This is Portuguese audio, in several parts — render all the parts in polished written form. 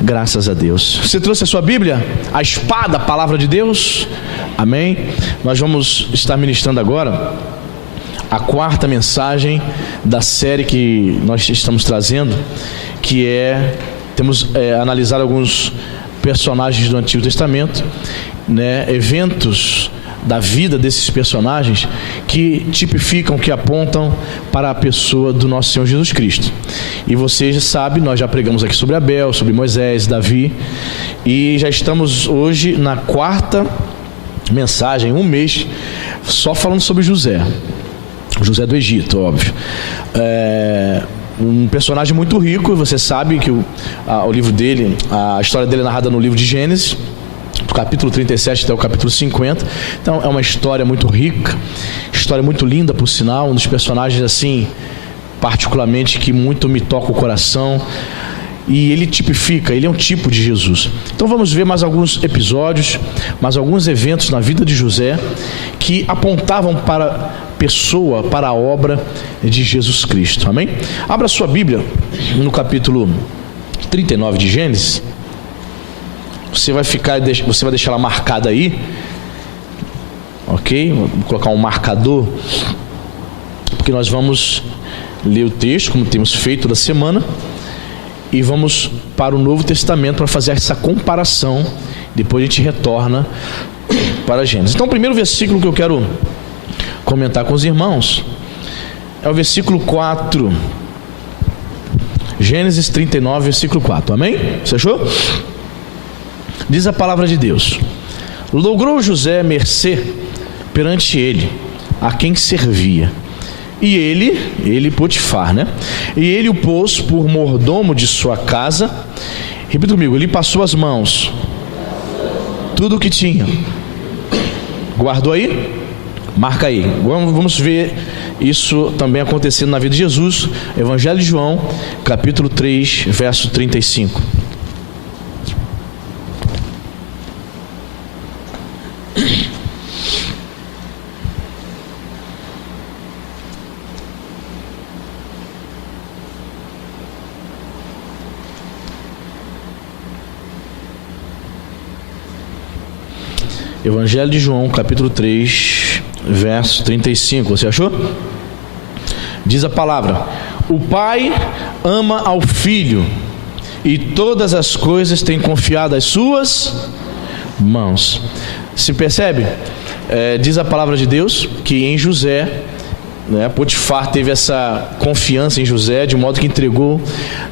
Graças a Deus. Você trouxe a sua Bíblia? A espada, a palavra de Deus? Amém? Nós vamos estar ministrando agora a quarta mensagem da série que nós estamos trazendo, que temos analisado alguns personagens do Antigo Testamento, eventos da vida desses personagens que tipificam, que apontam para a pessoa do nosso Senhor Jesus Cristo. E você já sabe, nós já pregamos aqui sobre Abel, sobre Moisés, Davi, e já estamos hoje na quarta mensagem, um mês só falando sobre José do Egito, óbvio. Um personagem muito rico, e você sabe que o livro dele, a história dele é narrada no livro de Gênesis, do capítulo 37 até o capítulo 50. Então é uma história muito rica, história muito linda, por sinal, um dos personagens assim, particularmente, que muito me toca o coração, e ele tipifica, ele é um tipo de Jesus. Então vamos ver mais alguns episódios, mais alguns eventos na vida de José que apontavam para a pessoa, para a obra de Jesus Cristo. Amém? Abra sua Bíblia no capítulo 39 de Gênesis. Você vai deixar ela marcada aí, ok? Vou colocar um marcador, porque nós vamos ler o texto, como temos feito toda semana, e vamos para o Novo Testamento para fazer essa comparação. Depois a gente retorna para Gênesis. Então o primeiro versículo que eu quero comentar com os irmãos é o versículo 4. Gênesis 39, versículo 4. Amém? Você achou? Diz a palavra de Deus: logrou José mercê perante ele, a quem servia. E ele Potifar, E ele o pôs por mordomo de sua casa. Repita comigo: ele passou as mãos, tudo o que tinha. Guardou aí? Marca aí. Vamos ver isso também acontecendo na vida de Jesus. Evangelho de João, capítulo 3, verso 35. Evangelho de João, capítulo 3, verso 35. Você achou? Diz a palavra: o Pai ama ao Filho, e todas as coisas têm confiado às suas mãos. Se percebe? Diz a palavra de Deus que em José, Potifar teve essa confiança em José, de modo que entregou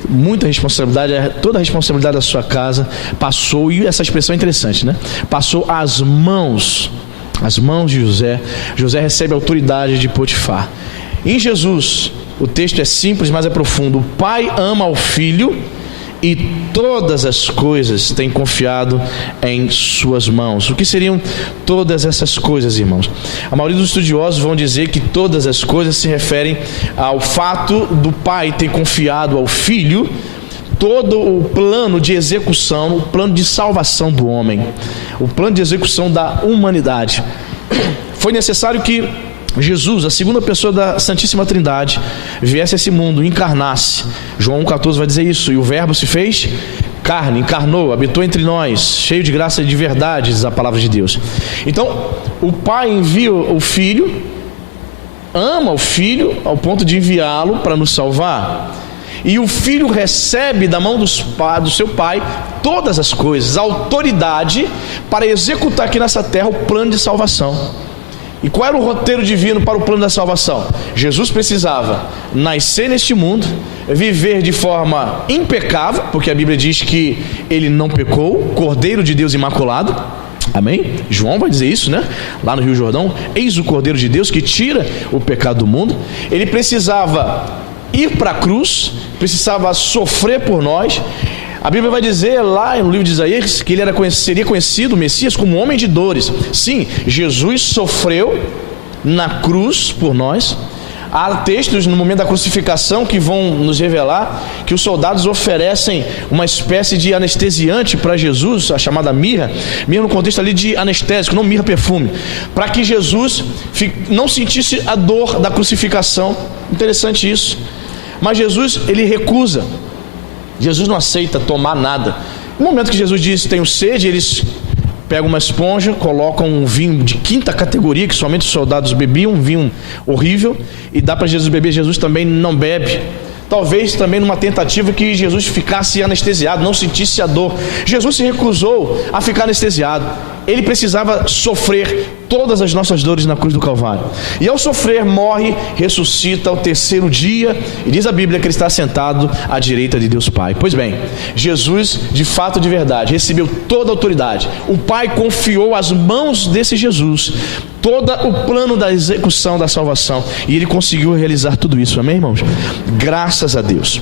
muita responsabilidade, toda a responsabilidade da sua casa passou, e essa expressão é interessante, passou às mãos de José. José recebe a autoridade de Potifar. Em Jesus, o texto é simples, mas é profundo. O Pai ama ao Filho, e todas as coisas têm confiado em suas mãos. O que seriam todas essas coisas, irmãos? A maioria dos estudiosos vão dizer que todas as coisas se referem ao fato do Pai ter confiado ao Filho todo o plano de execução, o plano de salvação do homem, o plano de execução da humanidade. Foi necessário que Jesus, a segunda pessoa da Santíssima Trindade, viesse a esse mundo, encarnasse. João 1,14 vai dizer isso: e o Verbo se fez carne, encarnou, habitou entre nós, cheio de graça e de verdade, diz a palavra de Deus. Então, o Pai envia o Filho, ama o Filho ao ponto de enviá-lo para nos salvar. E o Filho recebe da mão do seu Pai todas as coisas, a autoridade para executar aqui nessa terra o plano de salvação. E qual era o roteiro divino para o plano da salvação? Jesus precisava nascer neste mundo, viver de forma impecável, porque a Bíblia diz que ele não pecou, Cordeiro de Deus imaculado. Amém? João vai dizer isso, lá no Rio Jordão: eis o Cordeiro de Deus que tira o pecado do mundo. Ele precisava ir para a cruz, precisava sofrer por nós. A Bíblia vai dizer lá no livro de Isaías que ele seria conhecido, o Messias, como homem de dores. Sim, Jesus sofreu na cruz por nós. Há textos no momento da crucificação que vão nos revelar que os soldados oferecem uma espécie de anestesiante para Jesus, a chamada mirra no contexto ali de anestésico, não mirra perfume, para que Jesus não sentisse a dor da crucificação. Interessante isso. Mas Jesus, ele recusa. Jesus não aceita tomar nada. No momento que Jesus diz: tenho sede, eles pegam uma esponja, colocam um vinho de quinta categoria, que somente os soldados bebiam, um vinho horrível, e dá para Jesus beber. Jesus também não bebe. Talvez também numa tentativa que Jesus ficasse anestesiado, não sentisse a dor. Jesus se recusou a ficar anestesiado. Ele precisava sofrer todas as nossas dores na cruz do Calvário. E ao sofrer, morre, ressuscita ao terceiro dia. E diz a Bíblia que ele está sentado à direita de Deus Pai. Pois bem, Jesus, de fato, de verdade, recebeu toda a autoridade. O Pai confiou às mãos desse Jesus todo o plano da execução da salvação. E ele conseguiu realizar tudo isso. Amém, irmãos? Graças a Deus.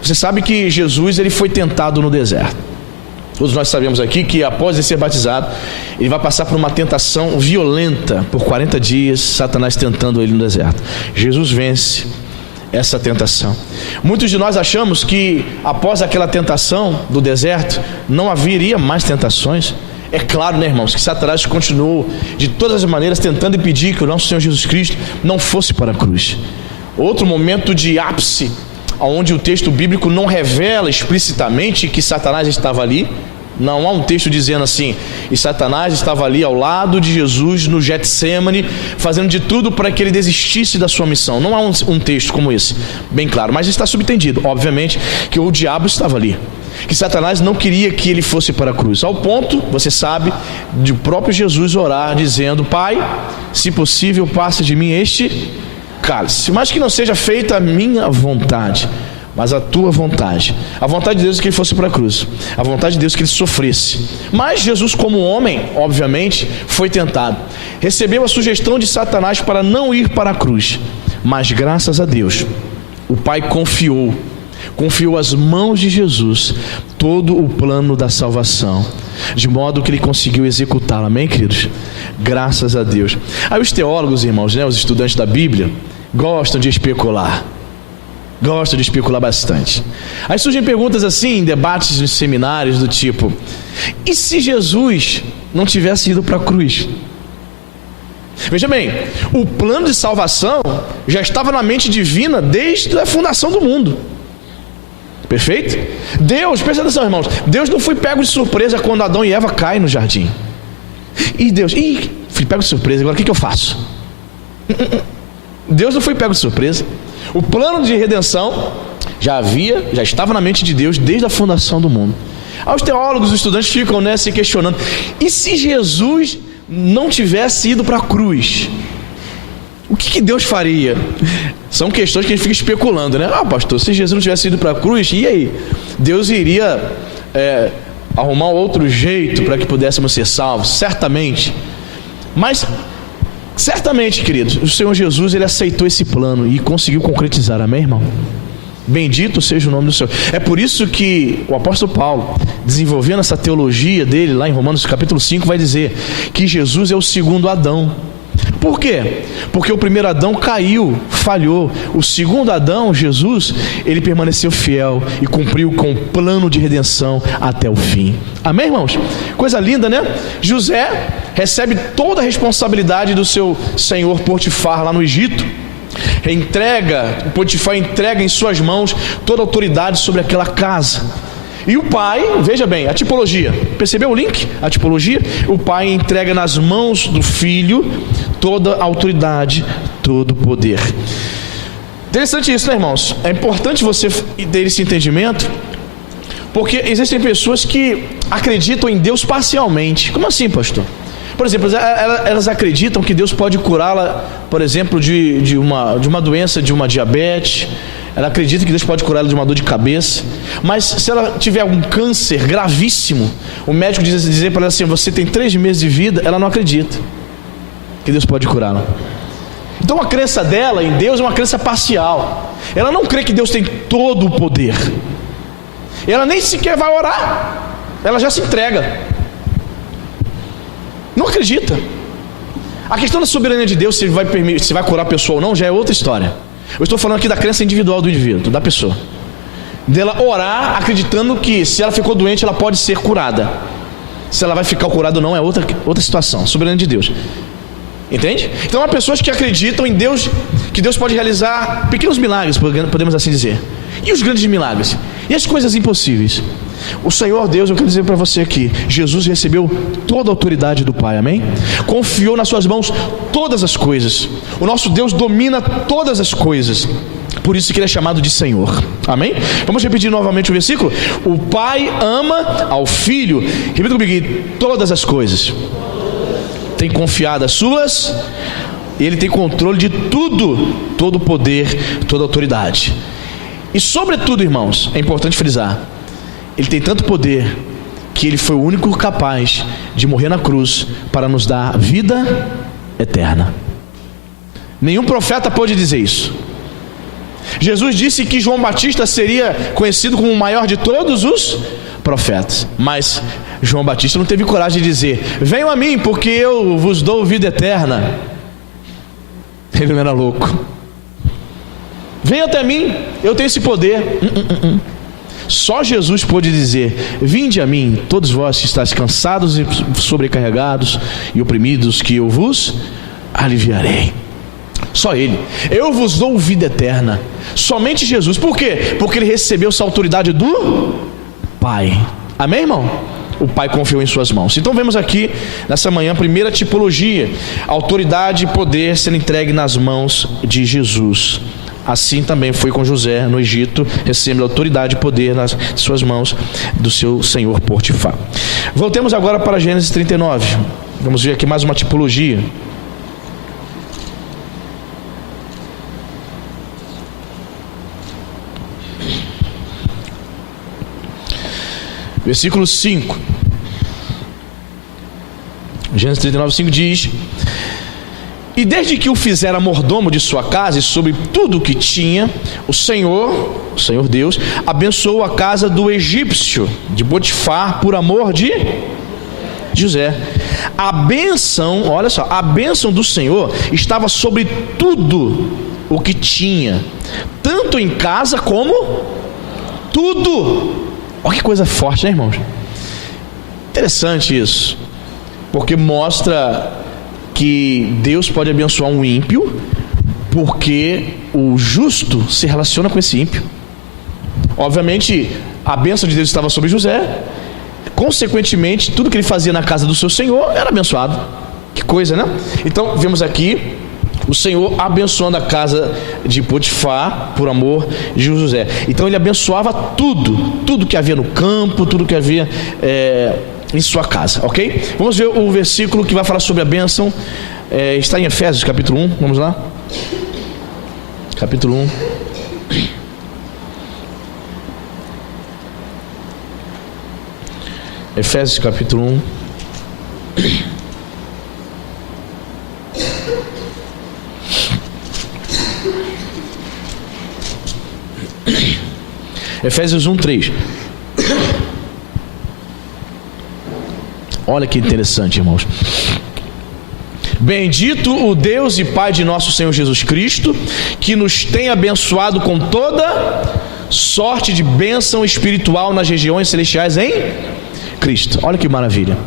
Você sabe que Jesus ele foi tentado no deserto. Todos nós sabemos aqui que após ele ser batizado, ele vai passar por uma tentação violenta por 40 dias, Satanás tentando ele no deserto. Jesus vence essa tentação. Muitos de nós achamos que após aquela tentação do deserto, não haveria mais tentações. É claro, né, irmãos, que Satanás continuou de todas as maneiras tentando impedir que o nosso Senhor Jesus Cristo não fosse para a cruz. Outro momento de ápice, onde o texto bíblico não revela explicitamente que Satanás estava ali. Não há um texto dizendo assim: e Satanás estava ali ao lado de Jesus no Getsêmani, fazendo de tudo para que ele desistisse da sua missão. Não há um texto como esse, bem claro, mas está subentendido, obviamente, que o diabo estava ali, que Satanás não queria que ele fosse para a cruz, ao ponto, você sabe, de o próprio Jesus orar dizendo: Pai, se possível, passe de mim este cálice, mas que não seja feita a minha vontade, mas a tua vontade. A vontade de Deus é que ele fosse para a cruz, a vontade de Deus é que ele sofresse. Mas Jesus, como homem, obviamente, foi tentado, recebeu a sugestão de Satanás para não ir para a cruz, mas graças a Deus, o Pai confiou às mãos de Jesus todo o plano da salvação, de modo que ele conseguiu executá-lo. Amém, queridos? Graças a Deus. Aí os teólogos, irmãos, né, os estudantes da Bíblia, gostam de especular bastante. Aí surgem perguntas assim, em debates nos seminários, do tipo: e se Jesus não tivesse ido para a cruz? Veja bem, o plano de salvação já estava na mente divina desde a fundação do mundo. Perfeito? Deus, presta atenção, irmãos, Deus não foi pego de surpresa quando Adão e Eva caem no jardim. E Deus, fui pego de surpresa, agora o que eu faço? Deus não foi pego de surpresa. O plano de redenção já estava na mente de Deus desde a fundação do mundo. Aí os teólogos, os estudantes ficam se questionando: e se Jesus não tivesse ido para a cruz? O que Deus faria? São questões que a gente fica especulando, né? Pastor, se Jesus não tivesse ido para a cruz, e aí? Deus iria arrumar outro jeito para que pudéssemos ser salvos? Certamente. Mas certamente, queridos, o Senhor Jesus, ele aceitou esse plano e conseguiu concretizar. Amém, irmão? Bendito seja o nome do Senhor. É por isso que o apóstolo Paulo, desenvolvendo essa teologia dele lá em Romanos capítulo 5, vai dizer que Jesus é o segundo Adão. Por quê? Porque o primeiro Adão caiu, falhou. O segundo Adão, Jesus, ele permaneceu fiel e cumpriu com o plano de redenção até o fim. Amém, irmãos? Coisa linda, né? José recebe toda a responsabilidade do seu senhor Potifar lá no Egito. Potifar entrega em suas mãos toda a autoridade sobre aquela casa. E o pai, veja bem, a tipologia, percebeu o link? A tipologia, o pai entrega nas mãos do filho toda a autoridade, todo o poder. Interessante isso, né, irmãos? É importante você ter esse entendimento, porque existem pessoas que acreditam em Deus parcialmente. Como assim, pastor? Por exemplo, elas acreditam que Deus pode curá-la, por exemplo, de uma doença, de uma diabetes. Ela acredita que Deus pode curá-la de uma dor de cabeça. Mas se ela tiver algum câncer gravíssimo, o médico dizer para ela assim: você tem 3 meses de vida, ela não acredita que Deus pode curá-la. Então a crença dela em Deus é uma crença parcial. Ela não crê que Deus tem todo o poder. Ela nem sequer vai orar, ela já se entrega. Não acredita. A questão da soberania de Deus, se vai curar a pessoa ou não, já é outra história. Eu estou falando aqui da crença individual do indivíduo, da pessoa, dela orar acreditando que se ela ficou doente ela pode ser curada. Se ela vai ficar curada ou não é outra situação. Soberania de Deus. Entende? Então há pessoas que acreditam em Deus, que Deus pode realizar pequenos milagres, podemos assim dizer. E os grandes milagres? E as coisas impossíveis? O Senhor Deus, eu quero dizer para você aqui, Jesus recebeu toda a autoridade do Pai, amém? Confiou nas suas mãos todas as coisas. O nosso Deus domina todas as coisas. Por isso que ele é chamado de Senhor, amém? Vamos repetir novamente o versículo. O Pai ama ao Filho, repita comigo, todas as coisas. Tem confiado as suas, ele tem controle de tudo, todo o poder, toda a autoridade. E sobretudo, irmãos, é importante frisar, ele tem tanto poder que ele foi o único capaz de morrer na cruz para nos dar vida eterna. Nenhum profeta pôde dizer isso. Jesus disse que João Batista seria conhecido como o maior de todos os profetas, mas João Batista não teve coragem de dizer: venham a mim porque eu vos dou vida eterna. Ele não era louco. Venham até mim, eu tenho esse poder. Só Jesus pôde dizer: vinde a mim, todos vós que estáis cansados e sobrecarregados e oprimidos, que eu vos aliviarei. Só Ele. Eu vos dou vida eterna. Somente Jesus. Por quê? Porque Ele recebeu essa autoridade do Pai. Amém, irmão? O Pai confiou em suas mãos. Então vemos aqui nessa manhã a primeira tipologia: autoridade e poder sendo entregue nas mãos de Jesus. Assim também foi com José no Egito, recebendo autoridade e poder nas suas mãos do seu senhor Potifar. Voltemos agora para Gênesis 39. Vamos ver aqui mais uma tipologia. Versículo 5. Gênesis 39, 5 diz: e desde que o fizera mordomo de sua casa e sobre tudo o que tinha, o Senhor Deus, abençoou a casa do egípcio, de Potifar, por amor de José. A bênção, olha só, a bênção do Senhor estava sobre tudo o que tinha, tanto em casa como tudo. Olha que coisa forte, né, irmãos? Interessante isso, porque mostra que Deus pode abençoar um ímpio, porque o justo se relaciona com esse ímpio. Obviamente, a bênção de Deus estava sobre José, consequentemente, tudo que ele fazia na casa do seu senhor era abençoado. Que coisa, né? Então, vemos aqui o Senhor abençoando a casa de Potifar por amor de José. Então ele abençoava tudo que havia no campo, tudo que havia em sua casa, ok? Vamos ver o versículo que vai falar sobre a bênção. Está em Efésios capítulo 1, vamos lá. Capítulo 1. Efésios capítulo 1. Efésios 1, 3. Olha que interessante, irmãos. Bendito o Deus e Pai de nosso Senhor Jesus Cristo, que nos tem abençoado com toda sorte de bênção espiritual nas regiões celestiais em Cristo. Olha que maravilha.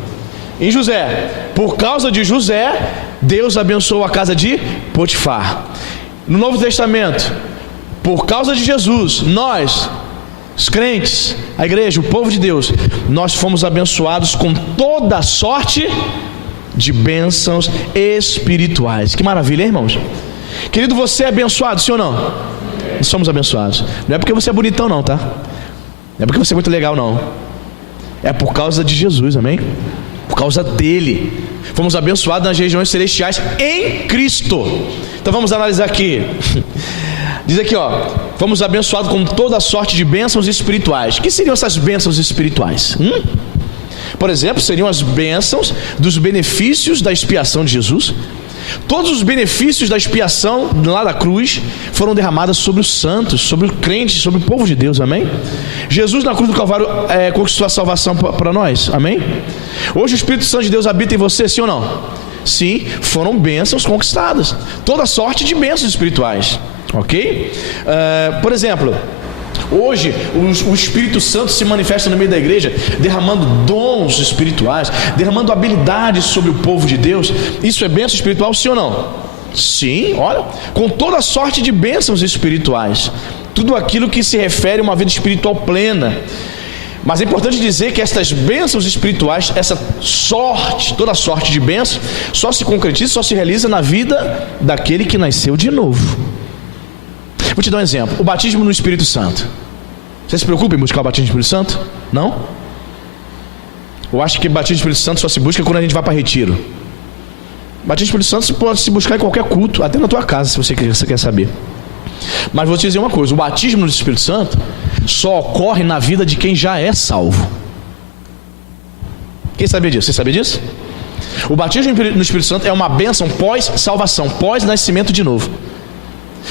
Em José, por causa de José, Deus abençoou a casa de Potifar. No Novo Testamento, por causa de Jesus, nós, os crentes, a igreja, o povo de Deus, nós fomos abençoados com toda sorte de bênçãos espirituais. Que maravilha, hein, irmãos? Querido, você é abençoado, sim ou não? Nós somos abençoados. Não é porque você é bonitão não, tá? Não é porque você é muito legal não. É por causa de Jesus, amém? Por causa dele. Fomos abençoados nas regiões celestiais em Cristo. Então vamos analisar aqui. Diz aqui, ó, fomos abençoados com toda sorte de bênçãos espirituais. O que seriam essas bênçãos espirituais? Por exemplo, seriam as bênçãos dos benefícios da expiação de Jesus. Todos os benefícios da expiação lá da cruz foram derramados sobre os santos, sobre os crentes, sobre o povo de Deus, amém? Jesus na cruz do Calvário conquistou a salvação para nós, amém? Hoje o Espírito Santo de Deus habita em você, sim ou não? Sim, foram bênçãos conquistadas, toda sorte de bênçãos espirituais, ok? Por exemplo, hoje o Espírito Santo se manifesta no meio da igreja, derramando dons espirituais, derramando habilidades sobre o povo de Deus. Isso é bênção espiritual, sim ou não? Sim, olha, com toda sorte de bênçãos espirituais. tudo aquilo que se refere a uma vida espiritual plena. Mas é importante dizer que estas bênçãos espirituais, essa sorte, toda sorte de bênçãos, só se concretiza, só se realiza na vida daquele que nasceu de novo. Vou te dar um exemplo: o batismo no Espírito Santo. Você se preocupa em buscar o batismo no Espírito Santo? Não? Eu acho que o batismo no Espírito Santo só se busca quando a gente vai para retiro. O batismo no Espírito Santo pode se buscar em qualquer culto, até na tua casa, se você quer saber. Mas vou te dizer uma coisa: o batismo no Espírito Santo só ocorre na vida de quem já é salvo. Quem sabia disso? Você sabia disso? O batismo no Espírito Santo é uma bênção pós-salvação, pós-nascimento de novo.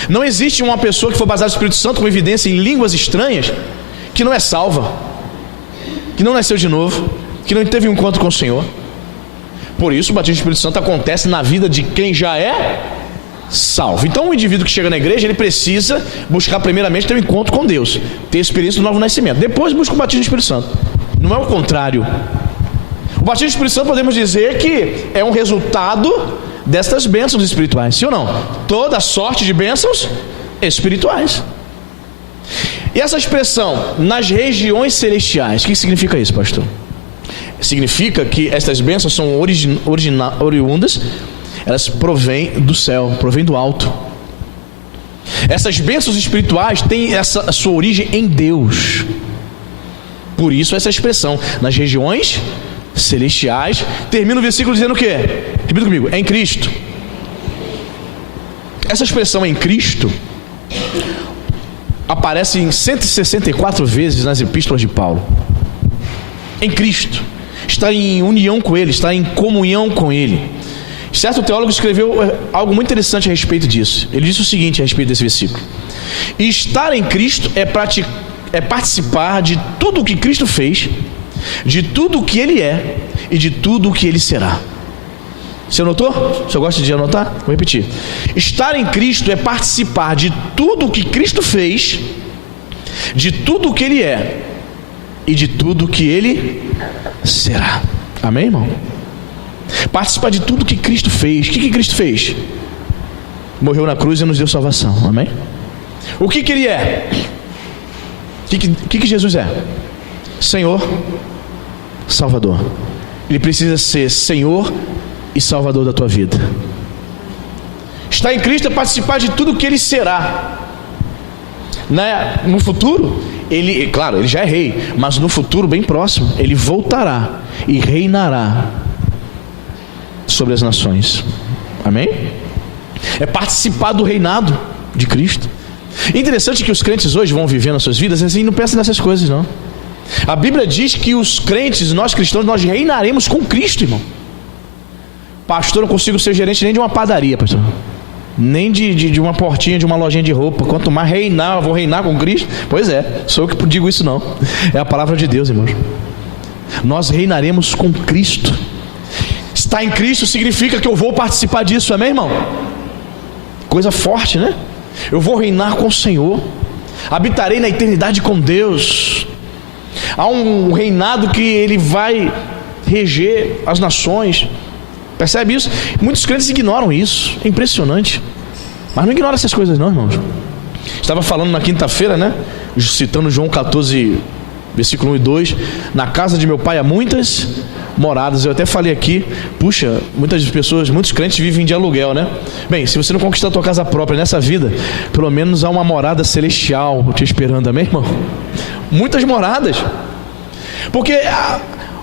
Não existe uma pessoa que for batizada no Espírito Santo com evidência em línguas estranhas que não é salva, que não nasceu de novo, que não teve um encontro com o Senhor. Por isso o batismo no Espírito Santo acontece na vida de quem já é salvo. Então o indivíduo que chega na igreja, ele precisa buscar primeiramente ter um encontro com Deus, ter experiência do novo nascimento, depois busca o batismo no Espírito Santo. Não é o contrário. O batismo no Espírito Santo podemos dizer que é um resultado destas bênçãos espirituais, sim ou não? Toda sorte de bênçãos espirituais. E essa expressão, nas regiões celestiais, o que significa isso, pastor? Significa que estas bênçãos são oriundas, elas provêm do céu, provêm do alto. Essas bênçãos espirituais têm a sua origem em Deus. Por isso essa expressão, nas regiões celestiais. Termina o versículo dizendo o quê? Repita comigo: em Cristo. Essa expressão em Cristo aparece em 164 vezes nas epístolas de Paulo. Em Cristo, está em união com Ele, está em comunhão com Ele. Certo teólogo escreveu algo muito interessante a respeito disso. Ele disse o seguinte a respeito desse versículo: estar em Cristo é participar de tudo o que Cristo fez, de tudo o que Ele é e de tudo o que Ele será. Você anotou? Você gosta de anotar? Vou repetir: estar em Cristo é participar de tudo o que Cristo fez, de tudo o que Ele é e de tudo o que Ele será. Amém, irmão? Participar de tudo que Cristo fez. O que Cristo fez? Morreu na cruz e nos deu salvação. Amém? O que Ele é? O que Jesus é? Senhor, Salvador. Ele precisa ser Senhor e Salvador da tua vida. Estar em Cristo é participar de tudo que Ele será. No futuro, Ele, claro, Ele já é rei, mas no futuro bem próximo, Ele voltará e reinará sobre as nações. Amém? É participar do reinado de Cristo. Interessante que os crentes hoje vão viver nas suas vidas assim, não pensam nessas coisas não. A Bíblia diz que os crentes, nós cristãos, nós reinaremos com Cristo, irmão. Pastor, não consigo ser gerente nem de uma padaria, pastor, nem de uma portinha de uma lojinha de roupa. Quanto mais reinar, eu vou reinar com Cristo. Pois é, sou eu que digo isso não. É a palavra de Deus, irmãos. Nós reinaremos com Cristo. Estar em Cristo significa que eu vou participar disso, amém, irmão? Coisa forte, né? Eu vou reinar com o Senhor, habitarei na eternidade com Deus. Há um reinado que Ele vai reger as nações. Percebe isso? Muitos crentes ignoram isso. É impressionante. Mas não ignora essas coisas não, irmãos. Estava falando na quinta-feira, né? Citando João 14, versículo 1 e 2. Na casa de meu pai há muitas moradas. Eu até falei aqui, puxa, muitas pessoas, muitos crentes vivem de aluguel, né? Bem, se você não conquistar a tua casa própria nessa vida, pelo menos há uma morada celestial te esperando, amém, irmão? Muitas moradas. Porque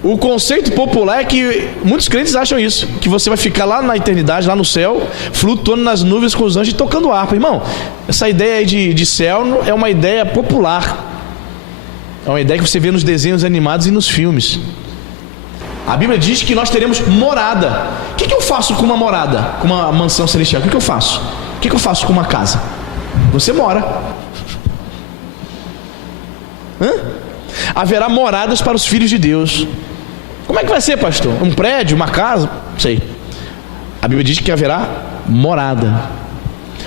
o conceito popular é que muitos crentes acham isso, que você vai ficar lá na eternidade, lá no céu, flutuando nas nuvens com os anjos e tocando harpa. Irmão, essa ideia aí de céu é uma ideia popular. É uma ideia que você vê nos desenhos animados e nos filmes. A Bíblia diz que nós teremos morada. O que eu faço com uma morada? Com uma mansão celestial? O que eu faço? O que eu faço com uma casa? Você mora. Haverá moradas para os filhos de Deus. Como é que vai ser, pastor? Um prédio? Uma casa? Não sei. A Bíblia diz que haverá morada.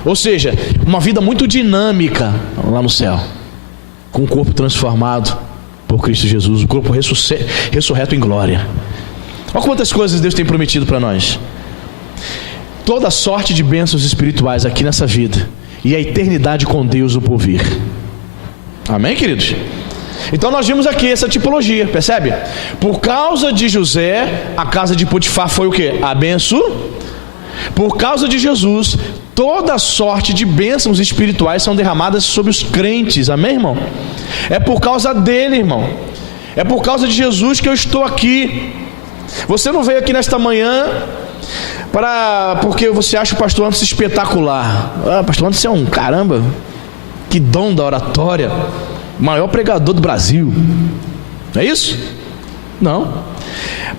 Ou seja, uma vida muito dinâmica lá no céu, com o corpo transformado por Cristo Jesus, o corpo ressurreto em glória. Olha quantas coisas Deus tem prometido para nós. Toda sorte de bênçãos espirituais aqui nessa vida, e a eternidade com Deus no porvir. Amém, queridos? Então nós vimos aqui essa tipologia, percebe? Por causa de José, a casa de Potifar foi o quê? Por causa de Jesus, toda sorte de bênçãos espirituais são derramadas sobre os crentes, amém, irmão? É por causa dele, irmão. É por causa de Jesus que eu estou aqui. Você não veio aqui nesta manhã porque você acha o pastor Anderson espetacular. Pastor Anderson é um caramba, que dom da oratória, maior pregador do Brasil. Não é isso? Não.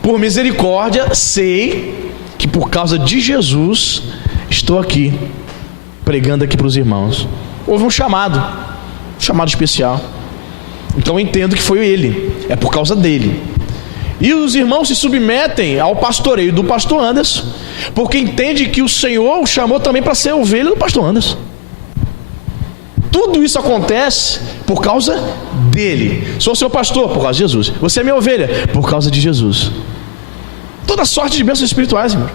Por misericórdia, sei que por causa de Jesus estou aqui, pregando aqui para os irmãos. Houve um chamado especial. Então eu entendo que foi ele, é por causa dele. E os irmãos se submetem ao pastoreio do pastor Anderson, porque entende que o Senhor o chamou também para ser ovelha do pastor Anderson. Tudo isso acontece por causa dele. Sou seu pastor por causa de Jesus. Você é minha ovelha por causa de Jesus. Toda sorte de bênçãos espirituais, irmão.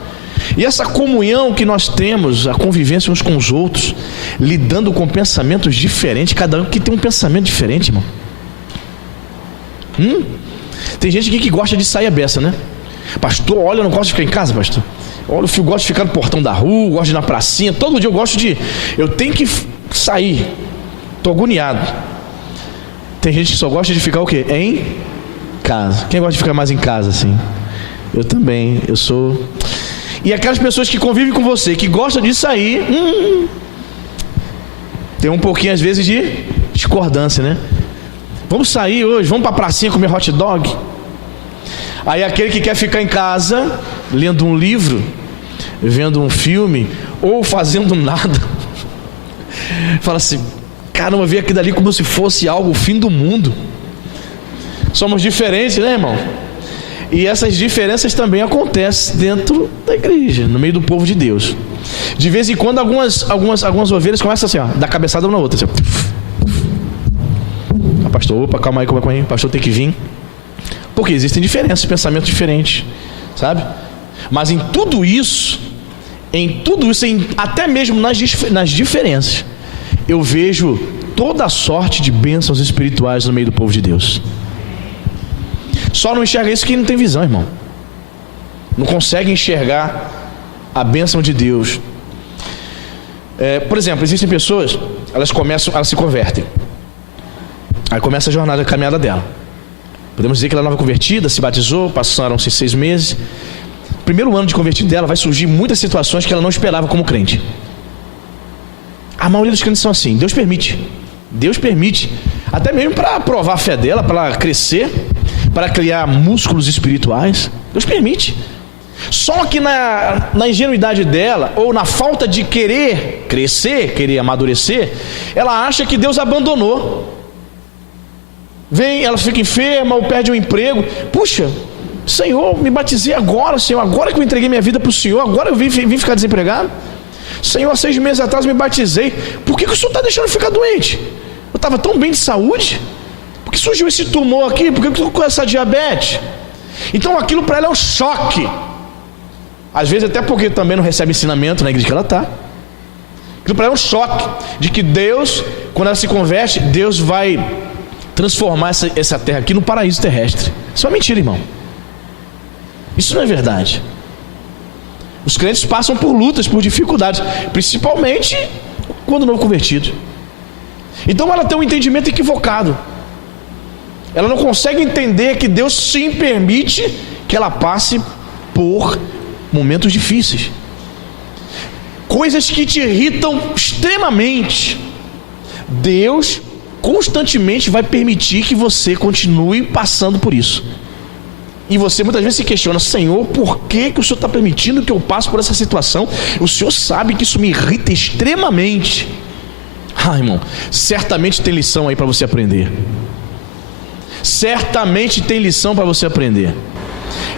E essa comunhão que nós temos, a convivência uns com os outros, lidando com pensamentos diferentes, cada um que tem um pensamento diferente, irmão. Tem gente aqui que gosta de sair a beça, né? Pastor, olha, eu não gosto de ficar em casa, pastor. Olha, eu gosto de ficar no portão da rua, gosto de ir na pracinha. Todo dia eu tenho que sair. Estou agoniado. Tem gente que só gosta de ficar o quê? Em casa. Quem gosta de ficar mais em casa, assim? Eu também, eu sou. E aquelas pessoas que convivem com você, que gostam de sair, tem um pouquinho às vezes de discordância, né? Vamos sair hoje, vamos para a pracinha comer hot dog. Aí aquele que quer ficar em casa, lendo um livro, vendo um filme, ou fazendo nada, fala assim: caramba, vi aquilo dali como se fosse algo, o fim do mundo. Somos diferentes, né, irmão? E essas diferenças também acontecem dentro da igreja, no meio do povo de Deus. De vez em quando algumas ovelhas começam assim, ó, dar cabeçada uma na outra, assim, pastor, opa, calma aí, pastor tem que vir. Porque existem diferenças, pensamentos diferentes, sabe? Mas em tudo isso, até mesmo nas diferenças, eu vejo toda a sorte de bênçãos espirituais no meio do povo de Deus. Só não enxerga isso quem não tem visão, irmão. Não consegue enxergar a bênção de Deus. Por exemplo, existem pessoas, elas se convertem. Aí começa a jornada, a caminhada dela. Podemos dizer que ela é nova convertida, se batizou, passaram-se 6 meses. Primeiro ano de convertido dela, vai surgir muitas situações que ela não esperava como crente. A maioria dos crentes são assim. Deus permite, até mesmo para provar a fé dela, para ela crescer, para criar músculos espirituais. Deus permite. Só que na ingenuidade dela, ou na falta de querer crescer, querer amadurecer, ela acha que Deus abandonou. Ela fica enferma ou perde o emprego. Puxa, Senhor, me batizei agora, Senhor, agora que eu entreguei minha vida para o Senhor, agora eu vim ficar desempregado. Senhor, há 6 meses atrás eu me batizei. Por que o Senhor está deixando eu ficar doente? Eu estava tão bem de saúde. Por que surgiu esse tumor aqui? Por que eu estou com essa diabetes? Então aquilo para ela é um choque. Às vezes até porque também não recebe ensinamento na igreja que ela está. Aquilo para ela é um choque de que Deus, quando ela se converte, Deus vai transformar essa terra aqui no paraíso terrestre. Isso é uma mentira, irmão. Isso não é verdade. Os crentes passam por lutas, por dificuldades, principalmente quando não convertido. Então ela tem um entendimento equivocado. Ela não consegue entender que Deus sim permite que ela passe por momentos difíceis, coisas que te irritam extremamente. Deus constantemente vai permitir que você continue passando por isso. E você muitas vezes se questiona: Senhor, por que o Senhor está permitindo que eu passe por essa situação? O Senhor sabe que isso me irrita extremamente. Irmão, certamente tem lição aí para você aprender. Certamente tem lição para você aprender.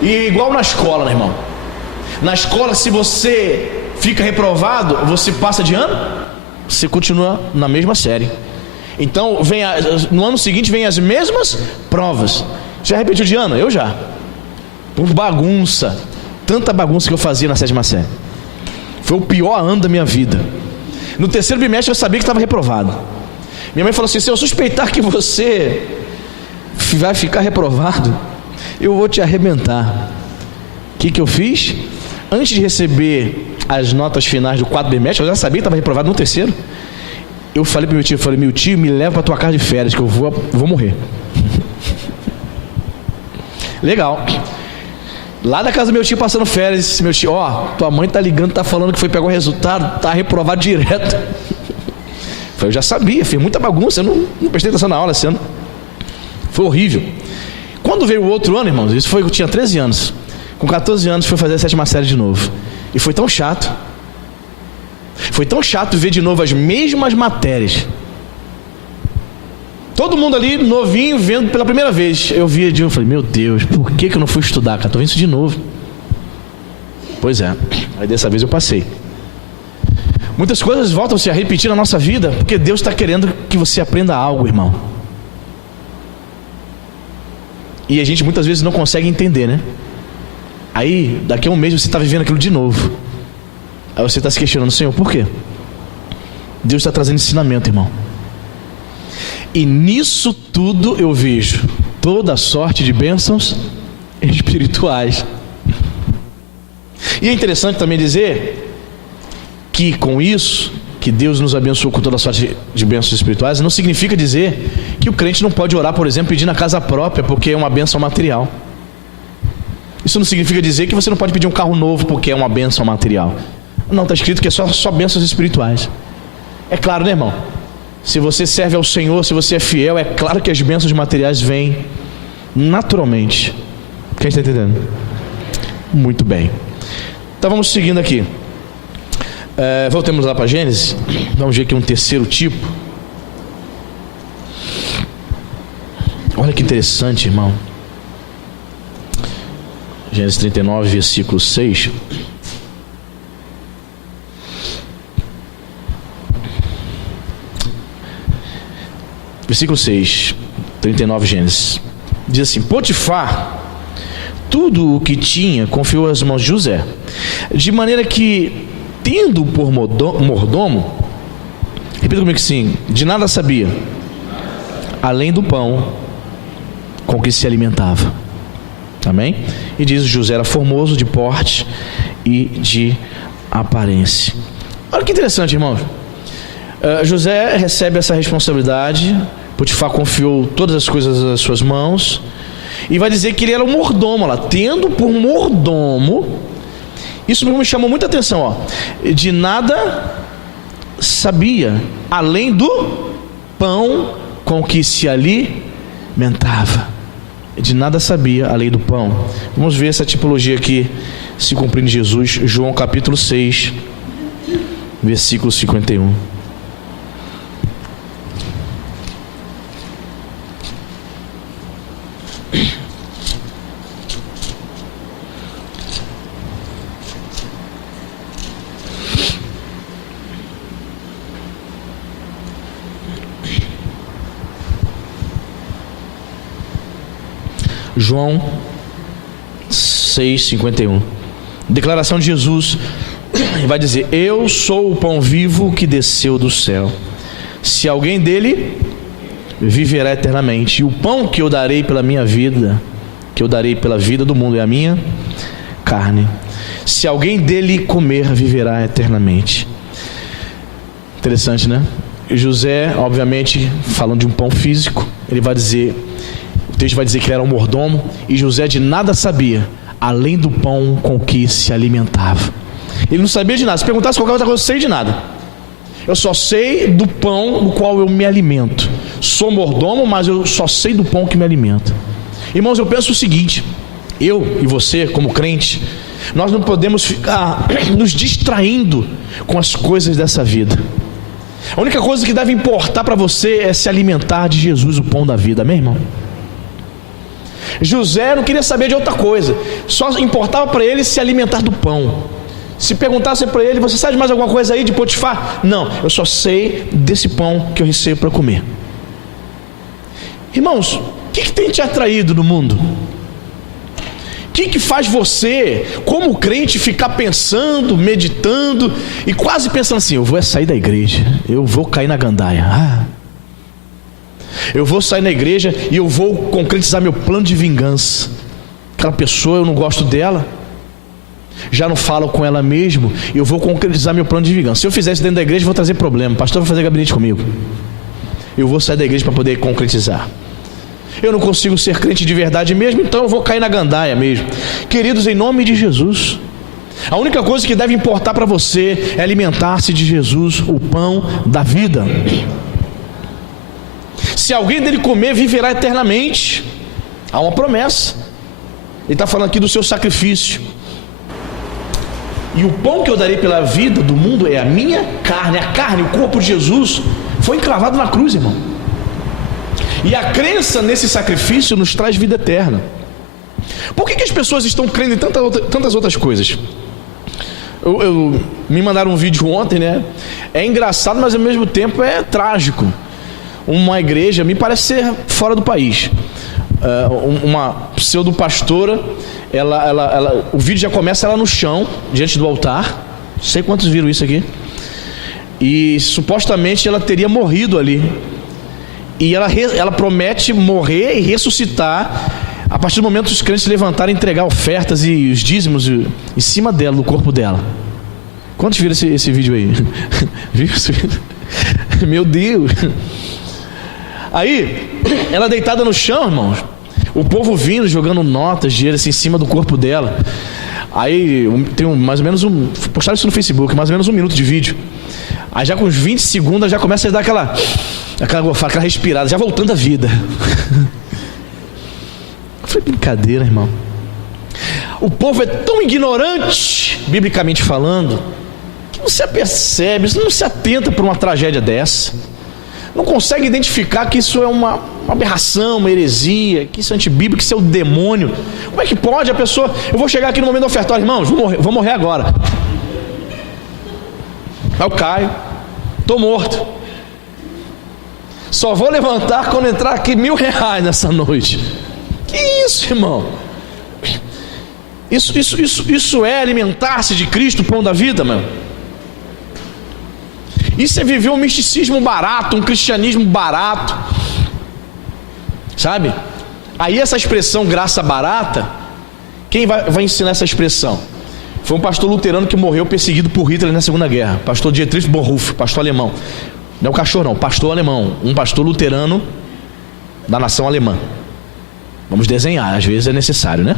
E igual na escola, né, irmão? Na escola, se você fica reprovado, você passa de ano, você continua na mesma série. Então, no ano seguinte vem as mesmas provas. Já repetiu de ano? Eu já. Por bagunça. Tanta bagunça que eu fazia na 7ª série. Foi o pior ano da minha vida. No 3º bimestre eu sabia que estava reprovado. Minha mãe falou assim: se eu suspeitar que você vai ficar reprovado, eu vou te arrebentar. O que eu fiz? Antes de receber as notas finais do quadro bimestre, eu já sabia que estava reprovado no terceiro. Eu falei para meu tio, me leva para tua casa de férias, que eu vou morrer. Legal. Lá da casa do meu tio, passando férias, meu tio: tua mãe tá ligando, tá falando que foi pegar o resultado, tá reprovado direto. Eu já sabia, fiz muita bagunça, eu não prestei atenção na aula esse ano. Foi horrível. Quando veio o outro ano, irmãos, isso foi, eu tinha 13 anos. Com 14 anos fui fazer a 7ª série de novo. E foi tão chato. Foi tão chato ver de novo as mesmas matérias. Todo mundo ali, novinho, vendo pela primeira vez. Eu via de novo, falei: meu Deus, por que eu não fui estudar, cara? Tô vendo isso de novo. Pois é, aí dessa vez eu passei. Muitas coisas voltam-se a repetir na nossa vida, porque Deus está querendo que você aprenda algo, irmão. E a gente muitas vezes não consegue entender, né? Aí, daqui a um mês você está vivendo aquilo de novo. Aí você está se questionando: Senhor, por quê? Deus está trazendo ensinamento, irmão. E nisso tudo eu vejo toda sorte de bênçãos espirituais. E é interessante também dizer que com isso, que Deus nos abençoou com toda sorte de bênçãos espirituais, não significa dizer que o crente não pode orar, por exemplo, pedindo a casa própria, porque é uma bênção material. Isso não significa dizer que você não pode pedir um carro novo, porque é uma bênção material. Não, está escrito que é só bênçãos espirituais. É claro, né, irmão? Se você serve ao Senhor, se você é fiel, é claro que as bênçãos materiais vêm naturalmente. Quem está entendendo? Muito bem. Então vamos seguindo aqui. Voltemos lá para Gênesis. Vamos ver aqui um terceiro tipo. Olha que interessante, irmão. Gênesis 39, versículo 6. Versículo 6, 39, Gênesis. Diz assim: Potifar tudo o que tinha confiou às mãos de José, de maneira que, tendo por mordomo, repita comigo assim, de nada sabia, além do pão com que se alimentava. Amém? E diz: José era formoso de porte e de aparência. Olha que interessante, irmãos. José recebe essa responsabilidade. Potifar confiou todas as coisas às suas mãos. E vai dizer que ele era um mordomo lá, tendo por mordomo. Isso me chamou muita atenção, de nada sabia, além do pão com que se alimentava. De nada sabia, além do pão. Vamos ver essa tipologia aqui se cumprindo em Jesus. João capítulo 6, versículo 51. João 6,51. Declaração de Jesus. Vai dizer: eu sou o pão vivo que desceu do céu. Se alguém dele, viverá eternamente. E o pão que eu darei pela minha vida, que eu darei pela vida do mundo, é a minha carne. Se alguém dele comer, viverá eternamente. Interessante, né? José, obviamente, falando de um pão físico, ele vai dizer, o texto vai dizer que ele era um mordomo, e José de nada sabia, além do pão com que se alimentava. Ele não sabia de nada. Se perguntasse qualquer outra coisa, eu sei de nada. Eu só sei do pão do qual eu me alimento. Sou mordomo, mas eu só sei do pão que me alimenta. Irmãos, eu penso o seguinte: eu e você, como crente, nós não podemos ficar nos distraindo com as coisas dessa vida. A única coisa que deve importar para você é se alimentar de Jesus, o pão da vida. Amém, irmão? José não queria saber de outra coisa, só importava para ele se alimentar do pão. Se perguntasse para ele: você sabe de mais alguma coisa aí de Potifar? Não, eu só sei desse pão que eu recebo para comer. Irmãos, o que tem te atraído no mundo? O que faz você, como crente, ficar pensando, meditando e quase pensando assim: eu vou sair da igreja, eu vou cair na gandaia. Eu vou sair na igreja e eu vou concretizar meu plano de vingança. Aquela pessoa, eu não gosto dela, já não falo com ela mesmo, eu vou concretizar meu plano de vingança. Se eu fizer isso dentro da igreja, eu vou trazer problema. O pastor vai fazer gabinete comigo. Eu vou sair da igreja para poder concretizar. Eu não consigo ser crente de verdade mesmo, então eu vou cair na gandaia mesmo. Queridos, em nome de Jesus, a única coisa que deve importar para você é alimentar-se de Jesus, o pão da vida. Se alguém dele comer, viverá eternamente. Há uma promessa. Ele está falando aqui do seu sacrifício. E o pão que eu darei pela vida do mundo é a minha carne. A carne, o corpo de Jesus, foi encravado na cruz, irmão. E a crença nesse sacrifício nos traz vida eterna. Por que as pessoas estão crendo em tantas outras coisas? Me mandaram um vídeo ontem, né? É engraçado, mas ao mesmo tempo é trágico. Uma igreja, me parece ser fora do país, uma pseudo-pastora, o vídeo já começa ela no chão, diante do altar. Não sei quantos viram isso aqui. E supostamente ela teria morrido ali. E ela promete morrer e ressuscitar a partir do momento que os crentes se levantarem e entregar ofertas e os dízimos em cima dela, no corpo dela. Quantos viram esse vídeo aí? Viu esse vídeo? Meu Deus! Aí, ela deitada no chão, irmãos, o povo vindo, jogando notas, dinheiro assim, em cima do corpo dela. Aí tem mais ou menos postaram isso no Facebook, mais ou menos 1 minuto de vídeo. Aí já com uns 20 segundos já começa a dar aquela respirada, já voltando à vida. Foi brincadeira, irmão. O povo é tão ignorante, biblicamente falando, que não se apercebe, não se atenta para uma tragédia dessa. Não consegue identificar que isso é uma aberração, uma heresia, que isso é antibíblico, que isso é o demônio. Como é que pode a pessoa... Eu vou chegar aqui no momento do ofertório, irmãos, vou morrer agora. Aí eu caio, estou morto. Só vou levantar quando entrar aqui R$1.000 nessa noite. Que isso, irmão? Isso é alimentar-se de Cristo, o pão da vida, mano. Isso é viver um misticismo barato, um cristianismo barato, sabe? Aí essa expressão graça barata, quem vai ensinar essa expressão? Foi um pastor luterano que morreu perseguido por Hitler na Segunda Guerra, pastor Dietrich Bonhoeffer, pastor alemão. Não é o cachorro não, pastor alemão, um pastor luterano da nação alemã. Vamos desenhar, às vezes é necessário, né?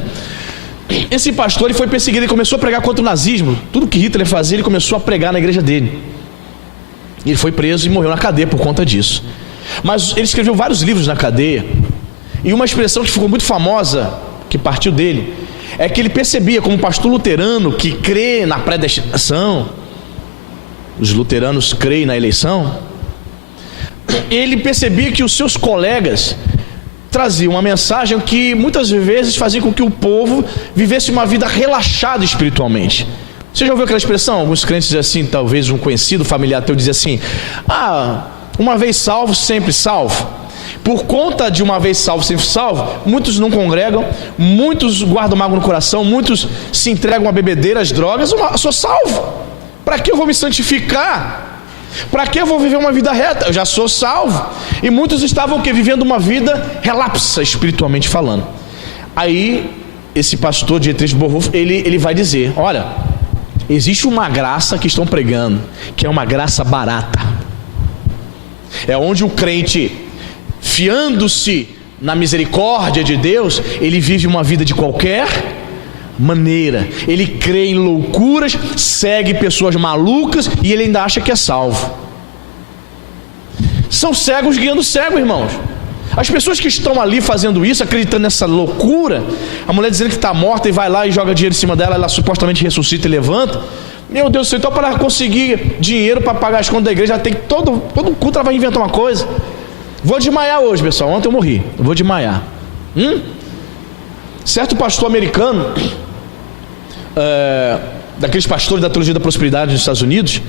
Esse pastor, ele foi perseguido e começou a pregar contra o nazismo. Tudo que Hitler fazia, ele começou a pregar na igreja dele. Ele foi preso e morreu na cadeia por conta disso. Mas ele escreveu vários livros na cadeia. E uma expressão que ficou muito famosa, que partiu dele, é que ele percebia, como pastor luterano que crê na predestinação, os luteranos creem na eleição, ele percebia que os seus colegas traziam uma mensagem que muitas vezes fazia com que o povo vivesse uma vida relaxada espiritualmente. Você já ouviu aquela expressão? Alguns crentes dizem assim, talvez um conhecido familiar teu dizia assim: uma vez salvo, sempre salvo. Por conta de uma vez salvo, sempre salvo, muitos não congregam, muitos guardam mágoa no coração, muitos se entregam a bebedeiras, drogas. Eu sou salvo. Para que eu vou me santificar? Para que eu vou viver uma vida reta? Eu já sou salvo. E muitos estavam vivendo uma vida relapsa, espiritualmente falando. Aí esse pastor Dietrich Bonhoeffer, ele vai dizer: olha, existe uma graça que estão pregando, que é uma graça barata. É onde o crente, fiando-se na misericórdia de Deus, ele vive uma vida de qualquer maneira. Ele crê em loucuras, segue pessoas malucas e ele ainda acha que é salvo. São cegos guiando cego, irmãos. As pessoas que estão ali fazendo isso, acreditando nessa loucura, a mulher dizendo que está morta e vai lá e joga dinheiro em cima dela, ela supostamente ressuscita e levanta. Meu Deus do céu, então para conseguir dinheiro para pagar as contas da igreja, ela tem que todo culto ela vai inventar uma coisa. Vou desmaiar hoje, pessoal, ontem eu morri, eu vou desmaiar. Certo pastor americano, daqueles pastores da teologia da prosperidade nos Estados Unidos,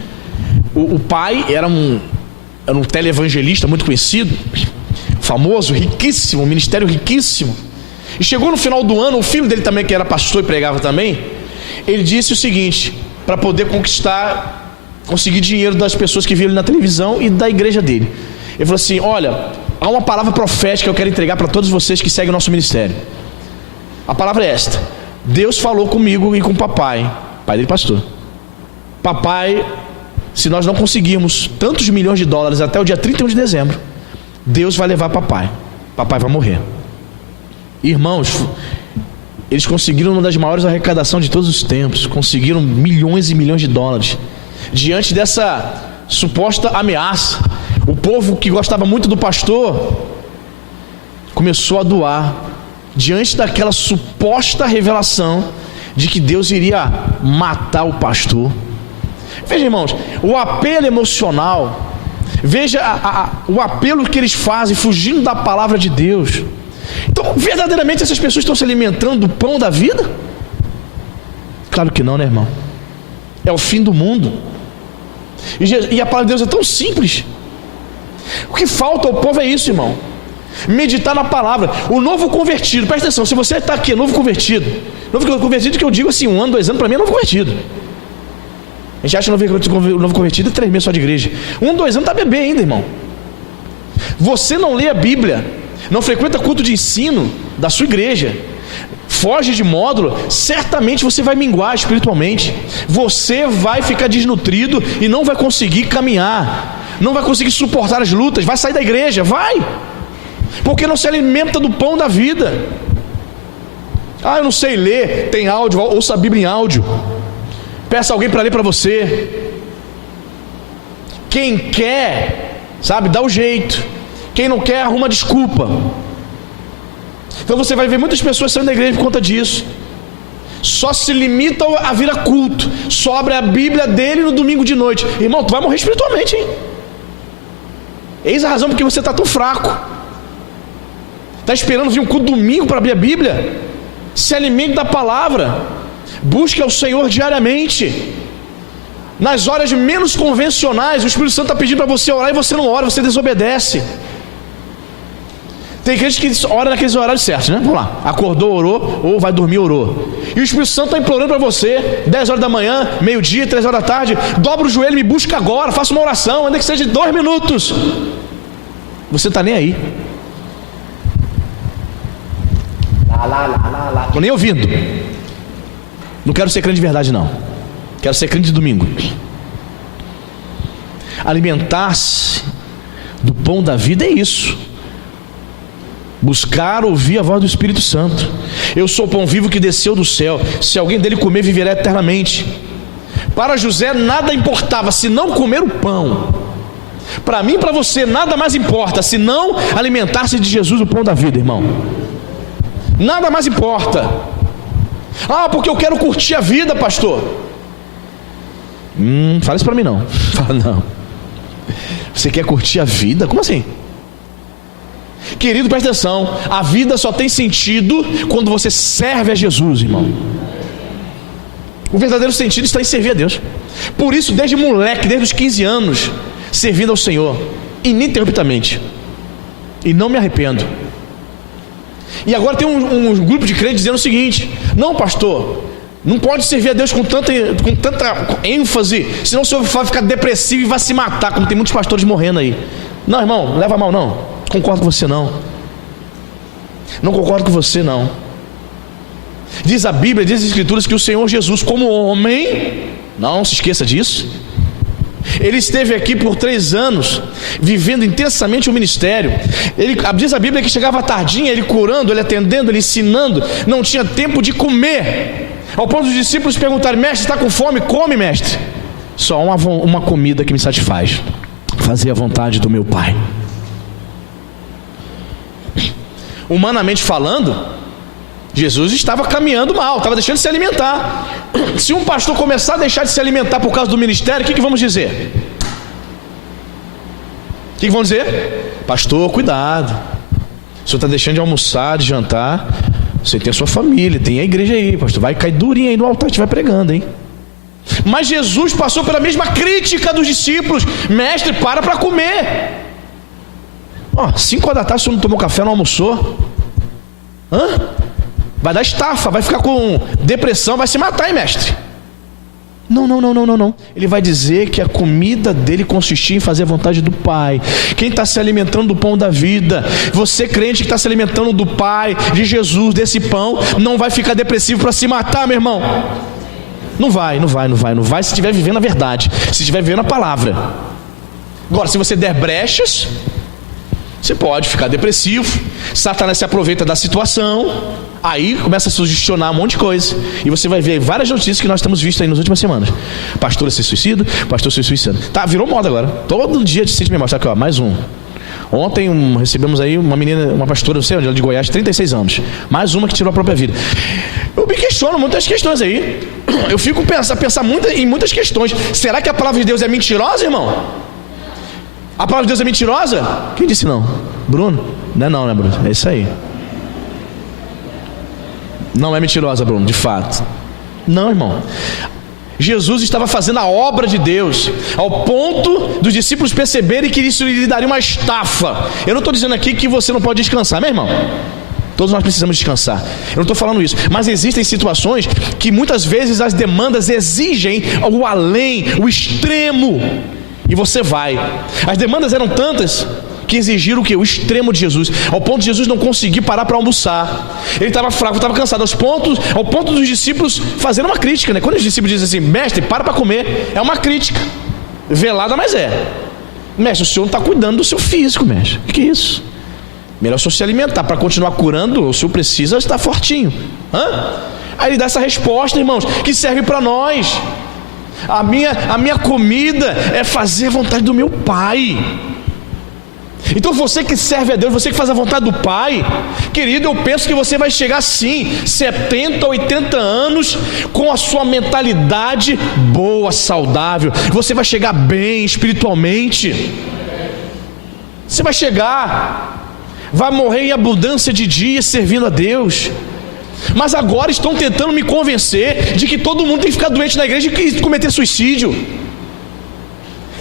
o pai era um televangelista muito conhecido, famoso, riquíssimo, um ministério riquíssimo. E chegou no final do ano, o filho dele também, que era pastor e pregava também, ele disse o seguinte, para poder conseguir dinheiro das pessoas que viam ele na televisão e da igreja dele. Ele falou assim: olha, há uma palavra profética que eu quero entregar para todos vocês que seguem o nosso ministério. A palavra é esta: Deus falou comigo e com o papai, pai dele pastor. Papai, se nós não conseguirmos tantos milhões de dólares até o dia 31 de dezembro, Deus vai levar papai. Papai vai morrer. Irmãos, eles conseguiram uma das maiores arrecadações de todos os tempos. Conseguiram milhões e milhões de dólares. Diante dessa suposta ameaça, o povo que gostava muito do pastor começou a doar. Diante daquela suposta revelação de que Deus iria matar o pastor. Veja, irmãos, o apelo emocional, veja o apelo que eles fazem, fugindo da palavra de Deus. Então, verdadeiramente essas pessoas estão se alimentando do pão da vida? Claro que não, né, irmão? É o fim do mundo. E a palavra de Deus é tão simples. O que falta ao povo é isso, irmão: meditar na palavra. O novo convertido, presta atenção, se você está aqui, novo convertido que eu digo assim, 1 ano, 2 anos, para mim é novo convertido. A gente acha que o novo convertido é 3 meses só de igreja. 1, 2 anos está bebê ainda, irmão. Você não lê a Bíblia, não frequenta culto de ensino da sua igreja, foge de módulo, certamente você vai minguar espiritualmente. Você vai ficar desnutrido e não vai conseguir caminhar, não vai conseguir suportar as lutas, vai sair da igreja, vai, porque não se alimenta do pão da vida. Eu não sei ler, tem áudio, ouça a Bíblia em áudio, peça alguém para ler para você. Quem quer, sabe, dá o jeito. Quem não quer, arruma desculpa. Então você vai ver muitas pessoas saindo da igreja por conta disso. Só se limitam a vir a culto, só abre a Bíblia dele no domingo de noite. Irmão, tu vai morrer espiritualmente, hein? Eis a razão porque você está tão fraco. Está esperando vir um culto domingo para abrir a Bíblia? Se alimente da palavra. Busque ao Senhor diariamente. Nas horas menos convencionais, o Espírito Santo está pedindo para você orar e você não ora, você desobedece. Tem gente que ora naqueles horários certos, né? Vamos lá, acordou, orou, ou vai dormir, orou. E o Espírito Santo está implorando para você, 10 horas da manhã, meio-dia, 3 horas da tarde: dobra o joelho, me busca agora, faça uma oração, ainda que seja de 2 minutos. Você está nem aí. Estou nem ouvindo. Não quero ser crente de verdade, não. Quero ser crente de domingo. Alimentar-se do pão da vida é isso: buscar ouvir a voz do Espírito Santo. Eu sou o pão vivo que desceu do céu, se alguém dele comer, viverá eternamente. Para José nada importava senão comer o pão. Para mim e para você nada mais importa senão alimentar-se de Jesus, o pão da vida, irmão. Nada mais importa. Porque eu quero curtir a vida, pastor. Fala isso para mim não. Fala não. Você quer curtir a vida? Como assim? Querido, presta atenção: a vida só tem sentido quando você serve a Jesus, irmão. O verdadeiro sentido está em servir a Deus. Por isso, desde moleque, desde os 15 anos, servindo ao Senhor, ininterruptamente. E não me arrependo. E agora tem um grupo de crentes dizendo o seguinte: não, pastor, não pode servir a Deus com tanta ênfase, senão o senhor vai ficar depressivo e vai se matar, como tem muitos pastores morrendo aí. Não, irmão, não leva mal não. Concordo com você não. Não concordo com você não. Diz a Bíblia, diz as Escrituras, que o Senhor Jesus, como homem, não se esqueça disso, ele esteve aqui por 3 anos, vivendo intensamente o ministério. Diz a Bíblia que chegava à tardinha, ele curando, ele atendendo, ele ensinando, não tinha tempo de comer, ao ponto dos discípulos perguntarem: mestre, está com fome? Come, mestre. Só uma comida que me satisfaz: fazer a vontade do meu Pai. Humanamente falando, Jesus estava caminhando mal, estava deixando de se alimentar. Se um pastor começar a deixar de se alimentar por causa do ministério, o que vamos dizer? O que vamos dizer? Pastor, cuidado, o senhor está deixando de almoçar, de jantar. Você tem a sua família, tem a igreja aí, pastor, vai cair durinho aí no altar, estiver pregando, hein? Mas Jesus passou pela mesma crítica dos discípulos: mestre, para comer. 5 horas da tarde, o senhor não tomou café, não almoçou? Vai dar estafa, vai ficar com depressão, vai se matar, hein, mestre? Não. Ele vai dizer que a comida dele consistia em fazer a vontade do Pai. Quem está se alimentando do pão da vida, você crente que está se alimentando do Pai, de Jesus, desse pão, não vai ficar depressivo para se matar, meu irmão. Não vai se estiver vivendo a verdade, se estiver vivendo a palavra. Agora, se você der brechas, você pode ficar depressivo. Satanás se aproveita da situação, aí começa a sugestionar um monte de coisa, e você vai ver várias notícias que nós temos visto aí nas últimas semanas. Pastora se suicida, pastor se suicida. Tá, virou moda agora. Todo dia de sente me mostra aqui, ó, mais um. Ontem recebemos aí uma menina, uma pastora, não sei onde, ela de Goiás, 36 anos. Mais uma que tirou a própria vida. Eu me questiono muitas questões aí. Eu fico pensando em muitas questões. Será que a palavra de Deus é mentirosa, irmão? A palavra de Deus é mentirosa? Quem disse não? Bruno? Não, né, Bruno? É isso aí. Não é mentirosa, Bruno, de fato. Não, irmão. Jesus estava fazendo a obra de Deus, ao ponto dos discípulos perceberem que isso lhe daria uma estafa. Eu não estou dizendo aqui que você não pode descansar, meu irmão. Todos nós precisamos descansar. Eu não estou falando isso. Mas existem situações que muitas vezes as demandas exigem o além, o extremo. E você vai. As demandas eram tantas que exigiram o quê? O extremo de Jesus, ao ponto de Jesus não conseguir parar para almoçar. Ele estava fraco, estava cansado, ao ponto dos discípulos fazendo uma crítica, né? Quando os discípulos dizem assim, mestre, para comer, é uma crítica velada, mas é. Mestre, o senhor não está cuidando do seu físico, mestre. O que é isso? Melhor o senhor se alimentar. Para continuar curando, o senhor precisa estar fortinho. Aí ele dá essa resposta, irmãos, que serve para nós. A minha comida é fazer a vontade do meu Pai. Então você que serve a Deus, você que faz a vontade do Pai, querido, eu penso que você vai chegar sim, 70, 80 anos, com a sua mentalidade boa, saudável. Você vai chegar bem espiritualmente. Você vai chegar, vai morrer em abundância de dias servindo a Deus. Mas agora estão tentando me convencer de que todo mundo tem que ficar doente na igreja e cometer suicídio.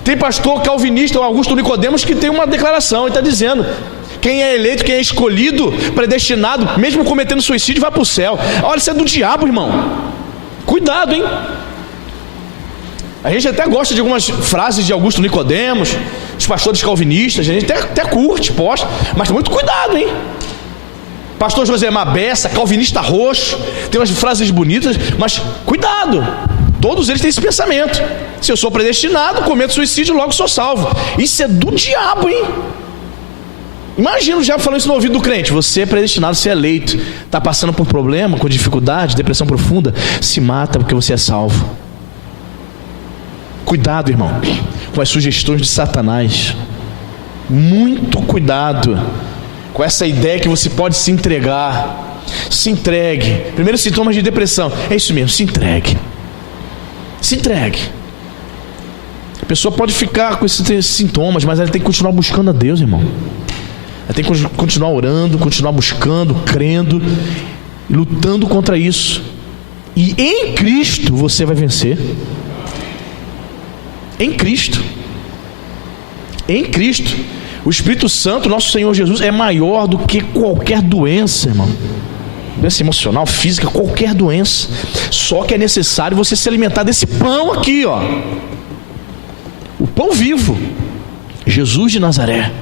Tem pastor calvinista, o Augusto Nicodemos, que tem uma declaração, ele está dizendo: quem é eleito, quem é escolhido, predestinado, mesmo cometendo suicídio, vai para o céu. Olha, isso é do diabo, irmão. Cuidado, hein? A gente até gosta de algumas frases de Augusto Nicodemos, os pastores calvinistas, a gente até curte, posta, mas muito cuidado, hein? Pastor José Mabessa, calvinista roxo, tem umas frases bonitas, mas cuidado. Todos eles têm esse pensamento: se eu sou predestinado, cometo suicídio, logo sou salvo. Isso é do diabo, hein? Imagina o diabo falando isso no ouvido do crente: você é predestinado, você é eleito, está passando por problema, com dificuldade, depressão profunda, se mata porque você é salvo. Cuidado, irmão, com as sugestões de Satanás. Muito cuidado com essa ideia que você pode se entregar. Se entregue. Primeiros sintomas de depressão, é isso mesmo, se entregue. Se entregue. A pessoa pode ficar com esses sintomas, mas ela tem que continuar buscando a Deus, irmão. Ela tem que continuar orando, continuar buscando, crendo, lutando contra isso. E em Cristo você vai vencer. Em Cristo. Em Cristo. O Espírito Santo, nosso Senhor Jesus, é maior do que qualquer doença, irmão. Doença emocional, física, qualquer doença. Só que é necessário você se alimentar desse pão aqui, ó. O pão vivo, Jesus de Nazaré.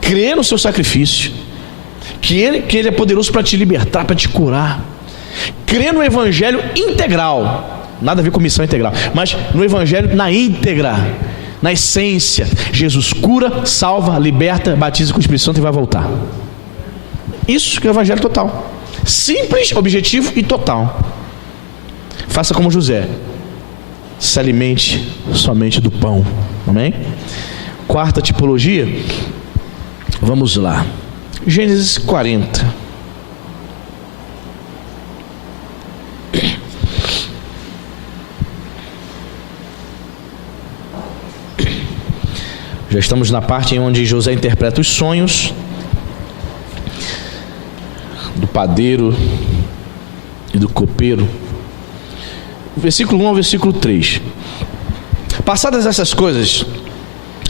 Crer no seu sacrifício, que ele é poderoso para te libertar, para te curar. Crer no Evangelho integral. Nada a ver com missão integral, mas no Evangelho na íntegra, na essência. Jesus cura, salva, liberta, batiza com o Espírito Santo e vai voltar. Isso que é o Evangelho total. Simples, objetivo e total. Faça como José, se alimente somente do pão. Amém? Quarta tipologia, vamos lá. Gênesis 40. Já estamos na parte em onde José interpreta os sonhos do padeiro e do copeiro. Versículo 1 ao versículo 3. Passadas essas coisas,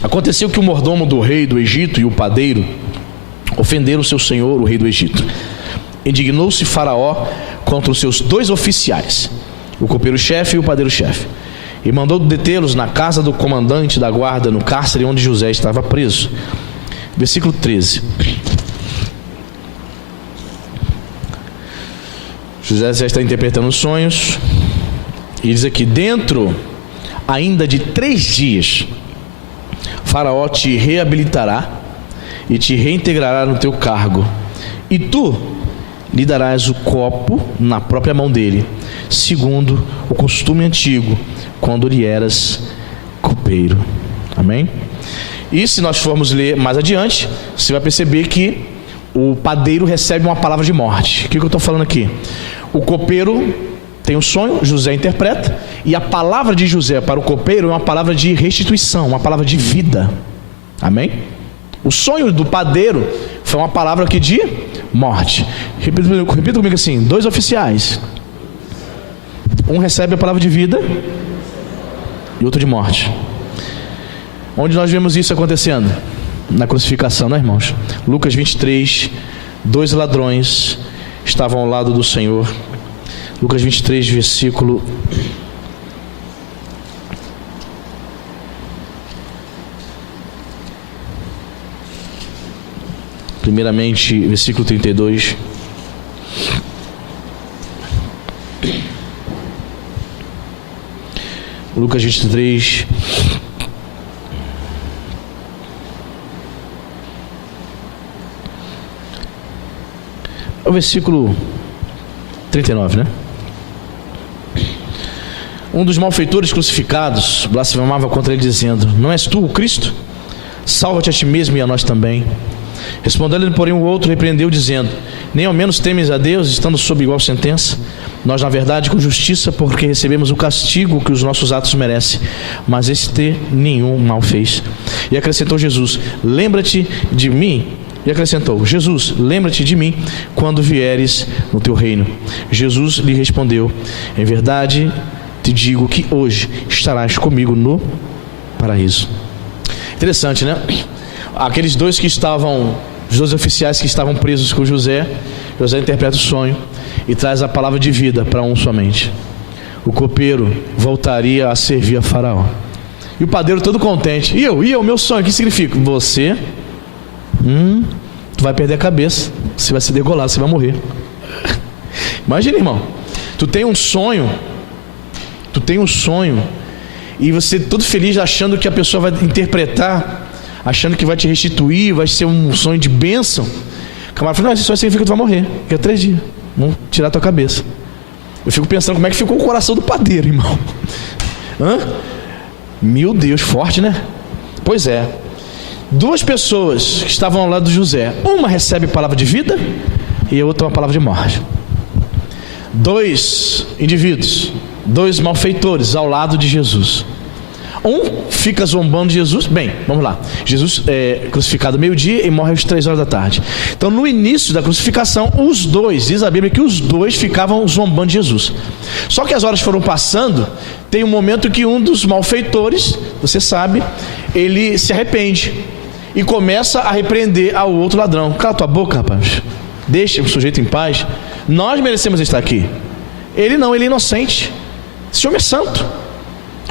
aconteceu que o mordomo do rei do Egito e o padeiro ofenderam o seu senhor, o rei do Egito. Indignou-se Faraó contra os seus dois oficiais, o copeiro-chefe e o padeiro-chefe, e mandou detê-los na casa do comandante da guarda, no cárcere onde José estava preso. Versículo 13. José já está interpretando os sonhos, e diz aqui: dentro ainda de 3 dias, Faraó te reabilitará e te reintegrará no teu cargo, e tu lhe darás o copo na própria mão dele, segundo o costume antigo, quando lhe eras copeiro. Amém? E se nós formos ler mais adiante, você vai perceber que o padeiro recebe uma palavra de morte. O que eu estou falando aqui? O copeiro tem um sonho, José interpreta, e a palavra de José para o copeiro é uma palavra de restituição, uma palavra de vida. Amém? O sonho do padeiro foi uma palavra aqui de morte. Repita comigo assim: 2 oficiais, um recebe a palavra de vida e outro de morte. Onde nós vemos isso acontecendo? Na crucificação, né, irmãos? Lucas 23, 2 ladrões estavam ao lado do Senhor. Lucas 23, versículo 32. Lucas 23. É o versículo 39, né? Um dos malfeitores crucificados blasfemava contra ele, dizendo: não és tu o Cristo? Salva-te a ti mesmo e a nós também. Respondendo-lhe, porém, o outro repreendeu, dizendo: nem ao menos temes a Deus, estando sob igual sentença? Nós, na verdade, com justiça, porque recebemos o castigo que os nossos atos merecem, mas este nenhum mal fez. E acrescentou Jesus: lembra-te de mim. E acrescentou: Jesus, lembra-te de mim quando vieres no teu reino. Jesus lhe respondeu: em verdade te digo que hoje estarás comigo no paraíso. Interessante, né? Aqueles dois que estavam, os 2 oficiais que estavam presos com José, José interpreta o sonho e traz a palavra de vida para um somente. O copeiro voltaria a servir a Faraó. E o padeiro todo contente: e eu, meu sonho, o que significa? Você, tu vai perder a cabeça, você vai se degolar, você vai morrer. Imagina, irmão, tu tem um sonho, e você todo feliz achando que a pessoa vai interpretar, achando que vai te restituir, vai ser um sonho de bênção. O camarada fala: não, esse sonho significa que tu vai morrer, daqui a 3 dias, vamos tirar a tua cabeça. Eu fico pensando como é que ficou o coração do padeiro, irmão. Meu Deus, forte, né? Pois é, 2 pessoas que estavam ao lado de José, uma recebe palavra de vida e a outra uma palavra de morte. 2 indivíduos, 2 malfeitores ao lado de Jesus. Um fica zombando de Jesus. Bem, vamos lá. Jesus é crucificado meio-dia e morre às 3 horas da tarde. Então, no início da crucificação, os 2, diz a Bíblia que os 2 ficavam zombando de Jesus. Só que as horas foram passando, tem um momento que um dos malfeitores, você sabe, ele se arrepende e começa a repreender ao outro ladrão: cala tua boca, rapaz, deixa o sujeito em paz, nós merecemos estar aqui. Ele não, ele é inocente, esse homem é santo.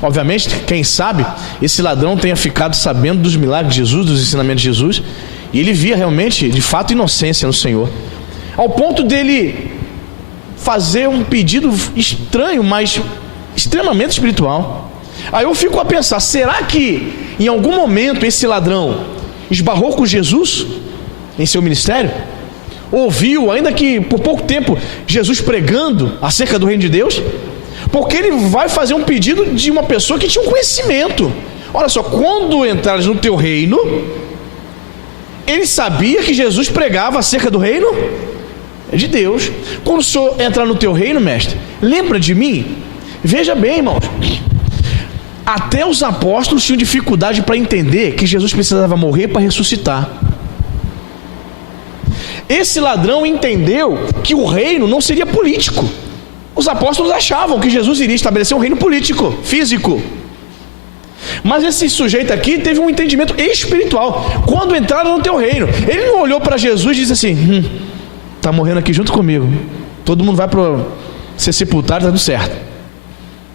Obviamente, quem sabe, esse ladrão tenha ficado sabendo dos milagres de Jesus, dos ensinamentos de Jesus, e ele via realmente, de fato, inocência no Senhor, ao ponto dele fazer um pedido estranho, mas extremamente espiritual. Aí eu fico a pensar: será que em algum momento esse ladrão esbarrou com Jesus em seu ministério? Ouviu, ainda que por pouco tempo, Jesus pregando acerca do reino de Deus? Porque ele vai fazer um pedido de uma pessoa que tinha um conhecimento. Olha só, quando entrares no teu reino, ele sabia que Jesus pregava acerca do reino de Deus. Quando o Senhor entrar no teu reino, mestre, lembra de mim? Veja bem, irmãos, até os apóstolos tinham dificuldade para entender que Jesus precisava morrer para ressuscitar. Esse ladrão entendeu que o reino não seria político. Os apóstolos achavam que Jesus iria estabelecer um reino político, físico. Mas esse sujeito aqui teve um entendimento espiritual. Quando entraram no teu reino, ele não olhou para Jesus e disse assim: tá morrendo aqui junto comigo, todo mundo vai para ser sepultado, tá tudo certo.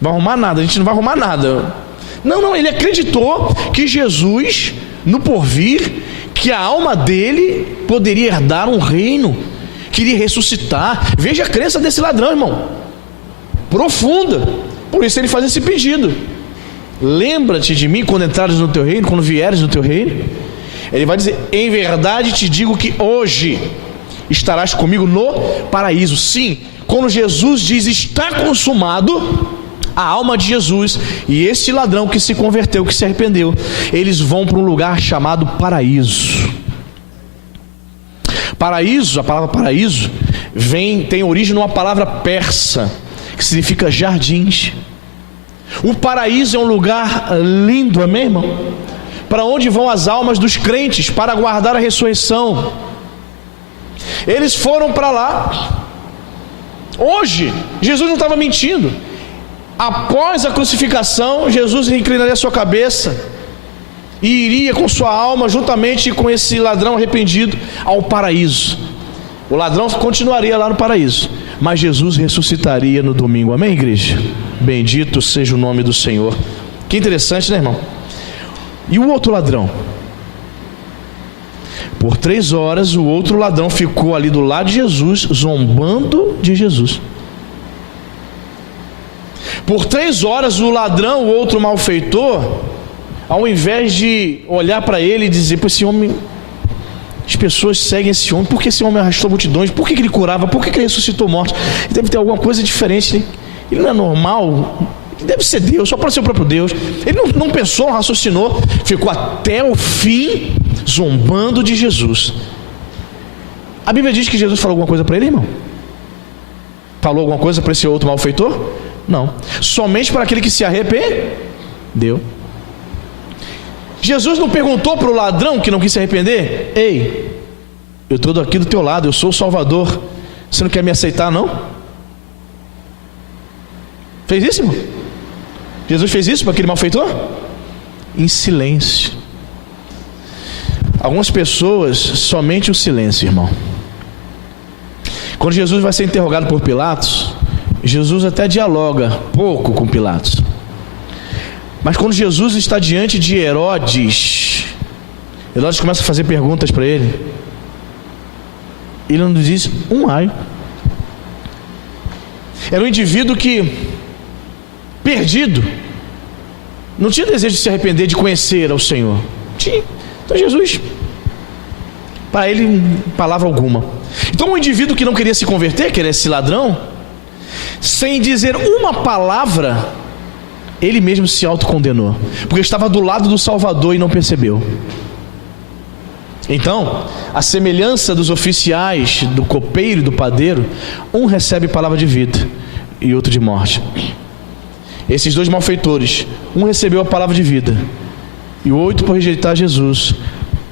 Vai arrumar nada, a gente não vai arrumar nada. Não, ele acreditou que Jesus, no porvir, que a alma dele poderia herdar um reino, queria ressuscitar. Veja a crença desse ladrão, irmão, profunda. Por isso ele faz esse pedido: lembra-te de mim quando entrares no teu reino, quando vieres no teu reino. Ele vai dizer: em verdade te digo que hoje estarás comigo no paraíso. Sim, quando Jesus diz está consumado, a alma de Jesus e esse ladrão que se converteu, que se arrependeu, eles vão para um lugar chamado paraíso. Paraíso, a palavra paraíso tem origem numa palavra persa que significa jardins. O paraíso é um lugar lindo, amém, irmão? Para onde vão as almas dos crentes para aguardar a ressurreição. Eles foram para lá. Hoje, Jesus não estava mentindo. Após a crucificação, Jesus inclinaria a sua cabeça e iria com sua alma, juntamente com esse ladrão arrependido, ao paraíso. O ladrão continuaria lá no paraíso, mas Jesus ressuscitaria no domingo. Amém, igreja? Bendito seja o nome do Senhor. Que interessante, né, irmão? E o outro ladrão? Por 3 horas o outro ladrão ficou ali do lado de Jesus, zombando de Jesus. Por 3 horas o ladrão, o outro malfeitor, ao invés de olhar para ele e dizer: pô, esse homem, as pessoas seguem esse homem, por que esse homem arrastou multidões, por que ele curava, por que ele ressuscitou mortos? Deve ter alguma coisa diferente, né? Ele não é normal, deve ser Deus, só pode ser o próprio Deus. Ele não pensou, não raciocinou, ficou até o fim zombando de Jesus. A Bíblia diz que Jesus falou alguma coisa para ele, irmão? Falou alguma coisa para esse outro malfeitor? Não, somente para aquele que se arrependeu. Jesus não perguntou para o ladrão que não quis se arrepender: ei, eu estou aqui do teu lado, eu sou o Salvador, você não quer me aceitar, não? Fez isso, irmão? Jesus fez isso para aquele malfeitor? Em silêncio. Algumas pessoas, somente o silêncio, irmão. Quando Jesus vai ser interrogado por Pilatos, Jesus até dialoga pouco com Pilatos. Mas quando Jesus está diante de Herodes começa a fazer perguntas para ele. Ele não diz um ai. Era um indivíduo que, perdido, não tinha desejo de se arrepender, de conhecer ao Senhor. Tinha. Então Jesus, para ele, palavra alguma. Então um indivíduo que não queria se converter, que era esse ladrão, sem dizer uma palavra, ele mesmo se autocondenou, porque estava do lado do Salvador e não percebeu. Então, a semelhança dos oficiais, do copeiro e do padeiro, um recebe palavra de vida e outro de morte. Esses 2 malfeitores, um recebeu a palavra de vida e o outro, por rejeitar Jesus,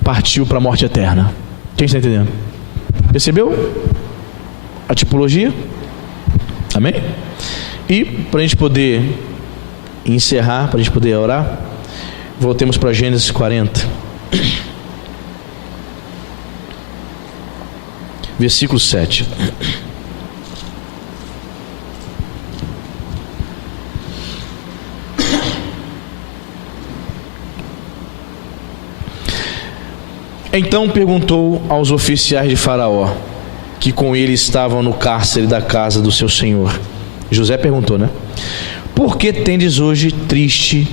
partiu para a morte eterna. Quem está entendendo? Percebeu a tipologia? Amém? E para a gente poder encerrar, para a gente poder orar, voltemos para Gênesis 40, versículo 7. Então perguntou aos oficiais de Faraó, que com ele estavam no cárcere da casa do seu senhor. José perguntou, né? Por que tendes hoje triste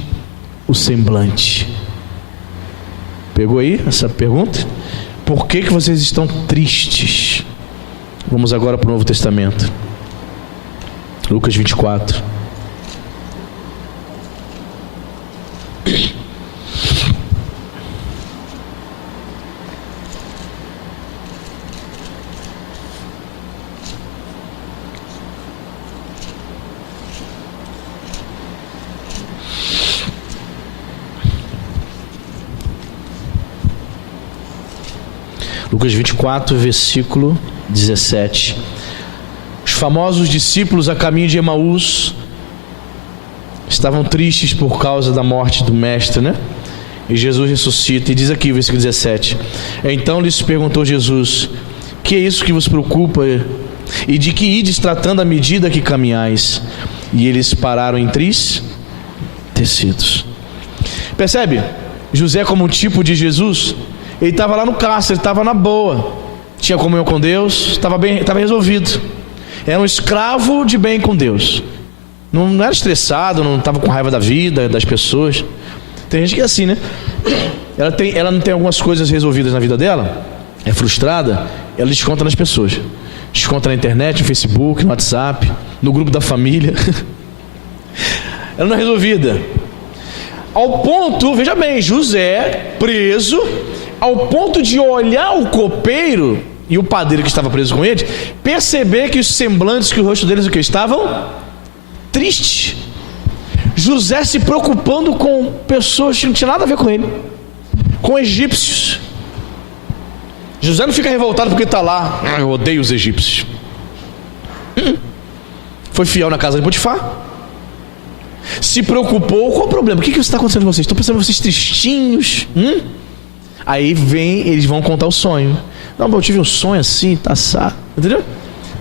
o semblante? Pegou aí essa pergunta? Por que vocês estão tristes? Vamos agora para o Novo Testamento. Lucas 24. Lucas 24, versículo 17. Os famosos discípulos a caminho de Emaús estavam tristes por causa da morte do mestre, né? E Jesus ressuscita e diz aqui, versículo 17: então lhes perguntou Jesus: que é isso que vos preocupa? E de que ides tratando à medida que caminhais? e eles pararam entristecidos. Percebe? José, como um tipo de Jesus, ele estava lá no cárcere, ele estava na boa, tinha comunhão com Deus, estava resolvido. Era um escravo de bem com Deus. Não era estressado, não estava com raiva da vida, das pessoas. Tem gente que é assim, né? Ela não tem algumas coisas resolvidas na vida dela, é frustrada, ela desconta nas pessoas. Desconta na internet, no Facebook, no WhatsApp, no grupo da família. Ela não é resolvida. Ao ponto, veja bem, José preso, ao ponto de olhar o copeiro e o padeiro que estava preso com ele, perceber que os semblantes, que o rosto deles, o que estavam tristes. José se preocupando com pessoas que não tinham nada a ver com ele, com egípcios. José não fica revoltado porque está lá, eu odeio os egípcios. Foi fiel na casa de Potifar. Se preocupou. Qual o problema? O que está acontecendo com vocês? Estou pensando em vocês tristinhos. Aí eles vão contar o sonho. Não, eu tive um sonho assim, tá assado. Entendeu?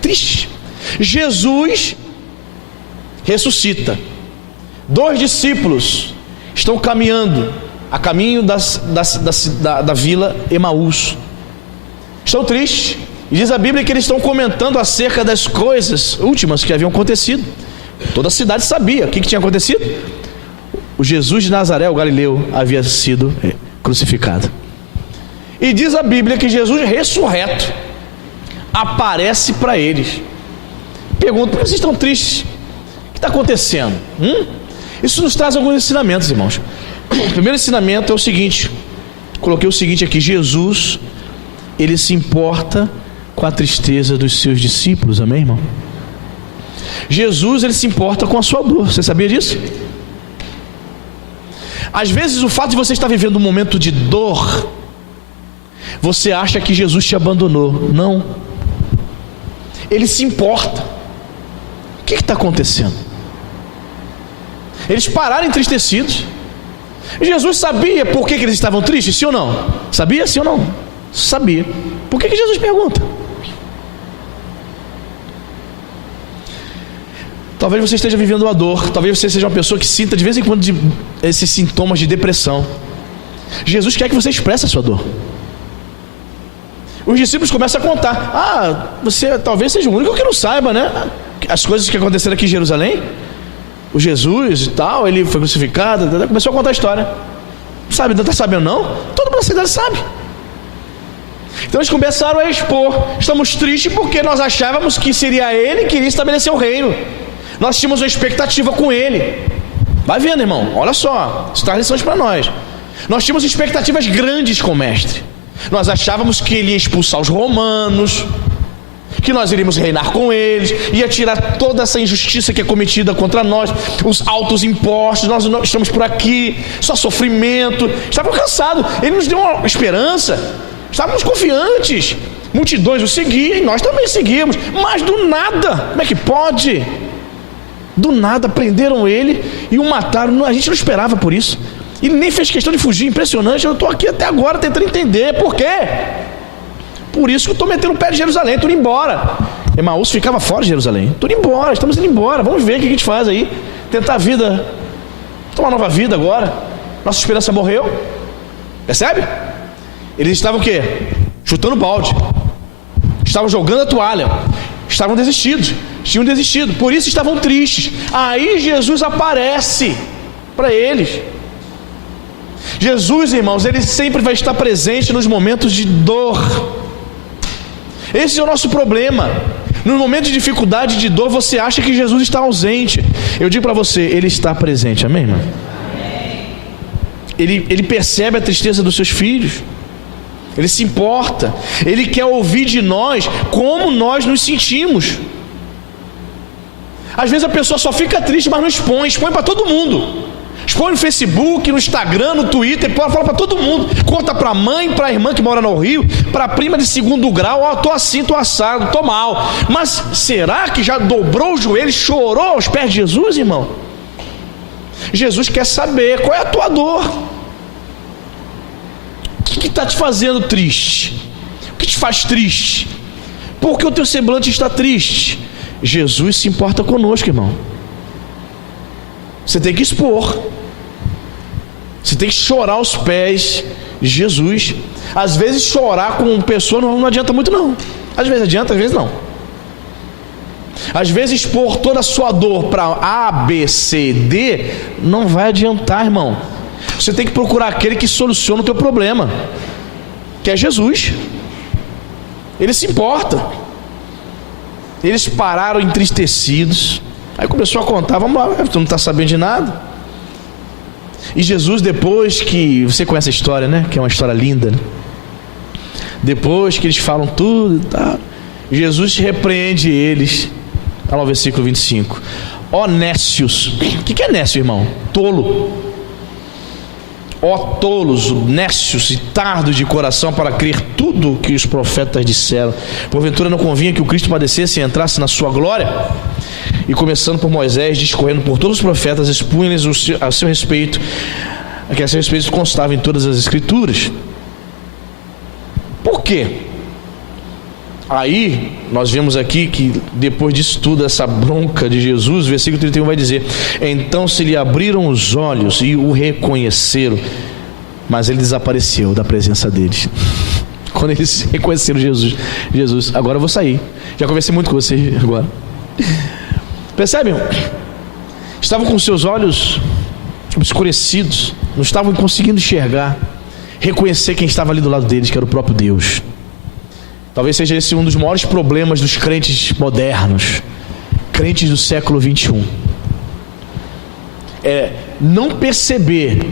Triste. Jesus ressuscita. 2 discípulos estão caminhando a caminho da vila Emaús. Estão tristes. E diz a Bíblia que eles estão comentando acerca das coisas últimas que haviam acontecido. Toda a cidade sabia o que tinha acontecido. O Jesus de Nazaré, o Galileu, havia sido crucificado. E diz a Bíblia que Jesus ressurreto aparece para eles. Pergunta: por que vocês estão tristes? O que está acontecendo? Isso nos traz alguns ensinamentos, irmãos. O primeiro ensinamento é o seguinte. Coloquei o seguinte aqui: Jesus, ele se importa com a tristeza dos seus discípulos. Amém, irmão? Jesus, ele se importa com a sua dor. Você sabia disso? Às vezes o fato de você estar vivendo um momento de dor, você acha que Jesus te abandonou. Não. Ele se importa. O que está acontecendo? Eles pararam entristecidos. Jesus sabia por que eles estavam tristes, sim ou não? Sabia, sim ou não? Sabia. Por que Jesus pergunta? Talvez você esteja vivendo uma dor. Talvez você seja uma pessoa que sinta de vez em quando esses sintomas de depressão. Jesus quer que você expresse a sua dor. Os discípulos começam a contar: você talvez seja o único que não saiba, né? As coisas que aconteceram aqui em Jerusalém. O Jesus e tal, ele foi crucificado. Começou a contar a história. Não sabe, não está sabendo não? Todo mundo na cidade sabe. Então eles começaram a expor: estamos tristes porque nós achávamos que seria ele que iria estabelecer o reino. Nós tínhamos uma expectativa com ele. Vai vendo, irmão, olha só, isso traz lições para nós. Nós tínhamos expectativas grandes com o mestre. Nós achávamos que ele ia expulsar os romanos, que nós iríamos reinar com eles, ia tirar toda essa injustiça que é cometida contra nós, os altos impostos. Nós não estamos por aqui, só sofrimento. Estávamos cansados. Ele nos deu uma esperança. Estávamos confiantes. Multidões o seguiam e nós também seguimos. Mas do nada, como é que pode? Do nada prenderam ele e o mataram. A gente não esperava por isso. Ele nem fez questão de fugir. Impressionante. Eu estou aqui até agora tentando entender por quê. Por isso que eu estou metendo o pé de Jerusalém. Estou indo embora. Emaús ficava fora de Jerusalém. Estou indo embora, estamos indo embora. Vamos ver o que a gente faz aí. Tentar a vida, tomar uma nova vida agora. Nossa esperança morreu. Percebe? Eles estavam o quê? Chutando balde. Estavam jogando a toalha. Estavam desistidos. Tinham desistido. Por isso estavam tristes. Aí Jesus aparece para eles. Jesus, irmãos, ele sempre vai estar presente nos momentos de dor. Esse é o nosso problema. No momento de dificuldade, de dor, você acha que Jesus está ausente. Eu digo para você, ele está presente. Amém, irmão? Ele percebe a tristeza dos seus filhos. Ele se importa. Ele quer ouvir de nós como nós nos sentimos. Às vezes a pessoa só fica triste, mas não expõe. Expõe para todo mundo. Expõe no Facebook, no Instagram, no Twitter. Fala para todo mundo. Conta para a mãe, para a irmã que mora no Rio, para a prima de 2º grau. Tô assim, tô assado, tô mal. Mas será que já dobrou o joelho e chorou aos pés de Jesus, irmão? Jesus quer saber qual é a tua dor. O que está te fazendo triste? O que te faz triste? Por que o teu semblante está triste? Jesus se importa conosco, irmão. Você tem que expor. Você tem que chorar aos pés de Jesus. Às vezes chorar com pessoa não adianta muito não. Às vezes adianta, às vezes não. Às vezes expor toda a sua dor para A, B, C, D não vai adiantar, irmão. Você tem que procurar aquele que soluciona o teu problema, que é Jesus. Ele se importa. Eles pararam entristecidos. Aí começou a contar, vamos lá, tu não está sabendo de nada. E Jesus, depois que, você conhece a história, né? Que é uma história linda, né? Depois que eles falam tudo e tal, Jesus repreende eles. Olha lá o versículo 25. Ó nécios. O que é nécio, irmão? Tolo. Ó tolos, nécios e tardos de coração para crer tudo o que os profetas disseram. Porventura não convinha que o Cristo padecesse e entrasse na sua glória? E começando por Moisés, discorrendo por todos os profetas, expunha-lhes a seu respeito, que a seu respeito constava em todas as escrituras. Por quê? Aí, nós vemos aqui que depois disso tudo, essa bronca de Jesus, versículo 31 vai dizer: então se lhe abriram os olhos e o reconheceram, mas ele desapareceu da presença deles. Quando eles reconheceram Jesus, agora eu vou sair, já conversei muito com você agora. Percebem? Estavam com seus olhos obscurecidos, não estavam conseguindo enxergar, reconhecer quem estava ali do lado deles, que era o próprio Deus. Talvez seja esse um dos maiores problemas dos crentes modernos, crentes do século 21. É não perceber,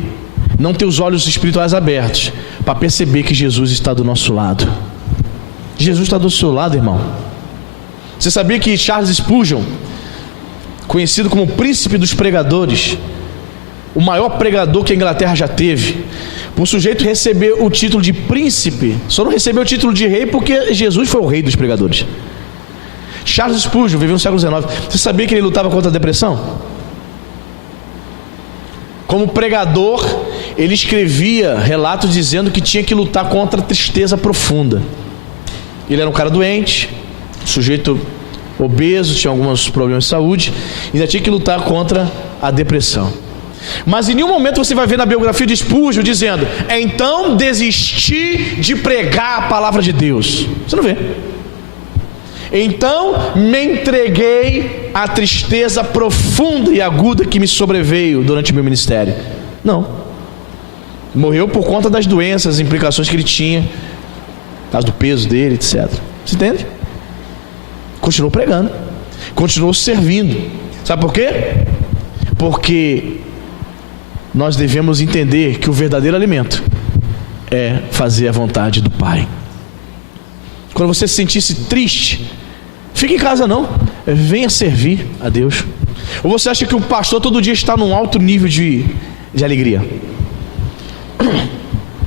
não ter os olhos espirituais abertos, para perceber que Jesus está do nosso lado. Jesus está do seu lado, irmão. Você sabia que Charles Spurgeon, conhecido como o príncipe dos pregadores, o maior pregador que a Inglaterra já teve, o sujeito receber o título de príncipe, só não recebeu o título de rei porque Jesus foi o rei dos pregadores. Charles Spurgeon viveu no século XIX. Você sabia que ele lutava contra a depressão? Como pregador, ele escrevia relatos dizendo que tinha que lutar contra a tristeza profunda. Ele era um cara doente, sujeito obeso, tinha alguns problemas de saúde, e ainda tinha que lutar contra a depressão. Mas em nenhum momento você vai ver na biografia de Spurgeon dizendo: então desisti de pregar a palavra de Deus. Você não vê. Então me entreguei à tristeza profunda e aguda que me sobreveio durante o meu ministério. Não. Morreu por conta das doenças, implicações que ele tinha, por causa do peso dele, etc. Você entende? Continuou pregando, continuou servindo. Sabe por quê? Porque nós devemos entender que o verdadeiro alimento é fazer a vontade do Pai. Quando você se sentisse triste, fique em casa não, venha servir a Deus. Ou você acha que o pastor todo dia está num alto nível de alegria?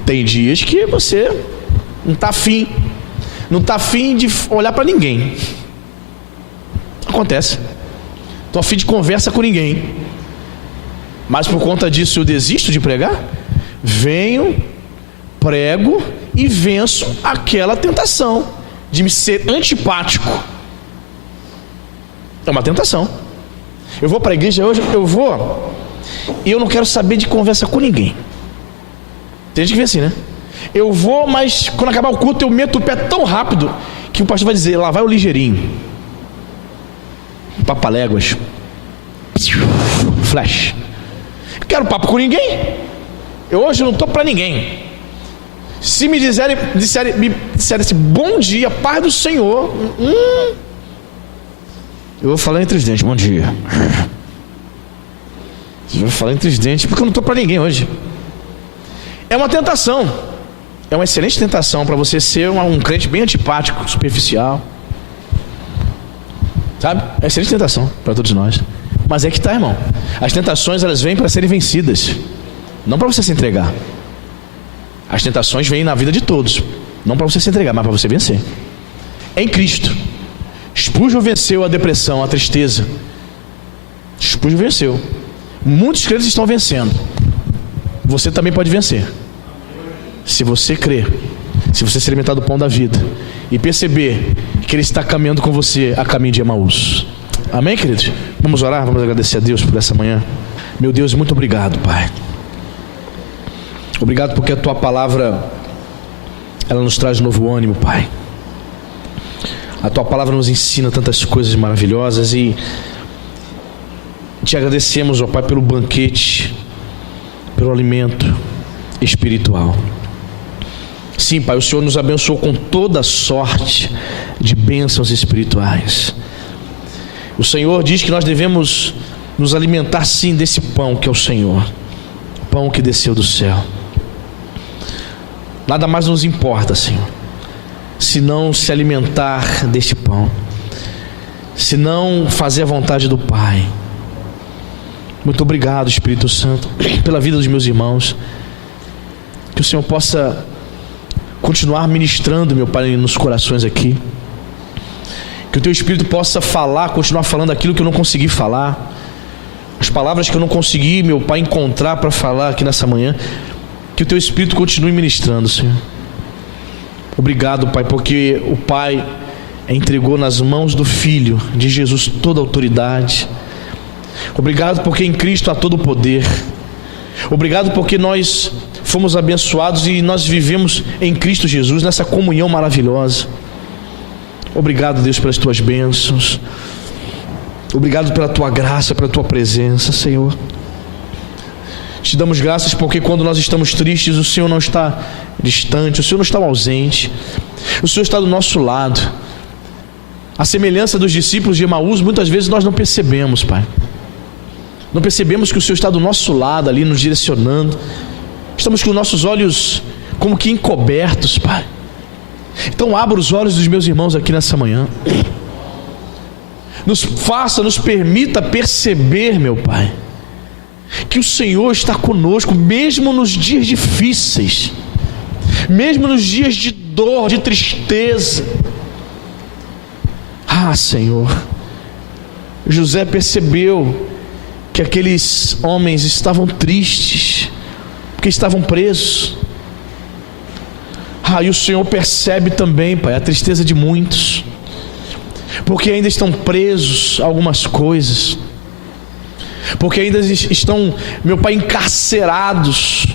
Tem dias que você não está afim de olhar para ninguém. Acontece. Estou afim de conversa com ninguém. Mas por conta disso eu desisto de pregar? Venho, prego e venço aquela tentação de me ser antipático. É uma tentação. Eu vou para a igreja hoje, e eu não quero saber de conversa com ninguém. Tem gente que vê assim, né? Eu vou, mas quando acabar o culto eu meto o pé tão rápido que o pastor vai dizer: lá vai o ligeirinho, papaléguas, flash. Quero papo com ninguém. Eu hoje não estou para ninguém. Se me disserem assim, bom dia, paz do Senhor, eu vou falar entre os dentes: bom dia. Eu vou falar entre os dentes porque eu não estou para ninguém hoje. É uma tentação. É uma excelente tentação para você ser um crente bem antipático, superficial. Sabe? É uma excelente tentação para todos nós. Mas é que tá, irmão. As tentações, elas vêm para serem vencidas, não para você se entregar. As tentações vêm na vida de todos, não para você se entregar, mas para você vencer. Em Cristo. Spurgeon venceu a depressão, a tristeza. Spurgeon venceu. Muitos crentes estão vencendo. Você também pode vencer. Se você crer, se você se alimentar do pão da vida e perceber que Ele está caminhando com você a caminho de Emaús. Amém, queridos? Vamos orar, vamos agradecer a Deus por essa manhã. Meu Deus, muito obrigado, Pai. Obrigado porque a Tua palavra, ela nos traz novo ânimo, Pai. A Tua palavra nos ensina tantas coisas maravilhosas e Te agradecemos, ó Pai, pelo banquete, pelo alimento espiritual. Sim, Pai, o Senhor nos abençoou com toda sorte de bênçãos espirituais. O Senhor diz que nós devemos nos alimentar sim desse pão que é o Senhor, pão que desceu do céu. Nada mais nos importa, Senhor, se não se alimentar deste pão, se não fazer a vontade do Pai. Muito obrigado, Espírito Santo, pela vida dos meus irmãos. Que o Senhor possa continuar ministrando, meu Pai, nos corações aqui. Que o Teu Espírito possa falar, continuar falando aquilo que eu não consegui falar, as palavras que eu não consegui, meu Pai, encontrar para falar aqui nessa manhã. Que o Teu Espírito continue ministrando, Senhor. Obrigado, Pai, porque o Pai entregou nas mãos do Filho de Jesus toda a autoridade. Obrigado porque em Cristo há todo o poder. Obrigado porque nós fomos abençoados e nós vivemos em Cristo Jesus nessa comunhão maravilhosa. Obrigado, Deus, pelas Tuas bênçãos. Obrigado pela Tua graça, pela Tua presença, Senhor. Te damos graças porque quando nós estamos tristes, o Senhor não está distante, o Senhor não está ausente, o Senhor está do nosso lado. A semelhança dos discípulos de Emaús, muitas vezes nós não percebemos, Pai. Não percebemos que o Senhor está do nosso lado ali, nos direcionando. Estamos com nossos olhos como que encobertos, Pai. Então abra os olhos dos meus irmãos aqui nessa manhã. Nos permita perceber, meu Pai, que o Senhor está conosco, mesmo nos dias difíceis, mesmo nos dias de dor, de tristeza. Ah, Senhor, José percebeu que aqueles homens estavam tristes, porque estavam presos. E o Senhor percebe também, Pai, a tristeza de muitos, porque ainda estão presos a algumas coisas, porque ainda estão, meu Pai, encarcerados.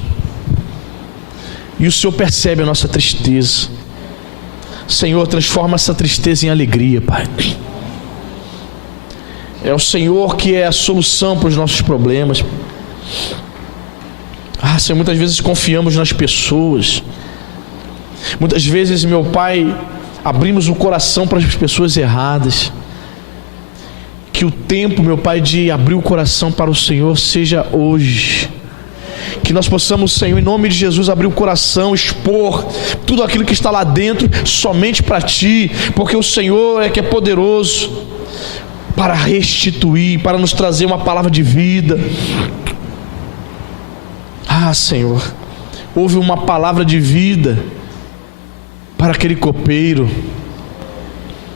E o Senhor percebe a nossa tristeza. Senhor, transforma essa tristeza em alegria, Pai. É o Senhor que é a solução para os nossos problemas. Senhor, muitas vezes confiamos nas pessoas. Muitas vezes, meu Pai, abrimos o coração para as pessoas erradas. Que o tempo, meu Pai, de abrir o coração para o Senhor seja hoje. Que nós possamos, Senhor, em nome de Jesus, abrir o coração, expor tudo aquilo que está lá dentro somente para Ti, porque o Senhor é que é poderoso para restituir, para nos trazer uma palavra de vida. Senhor, houve uma palavra de vida para aquele copeiro.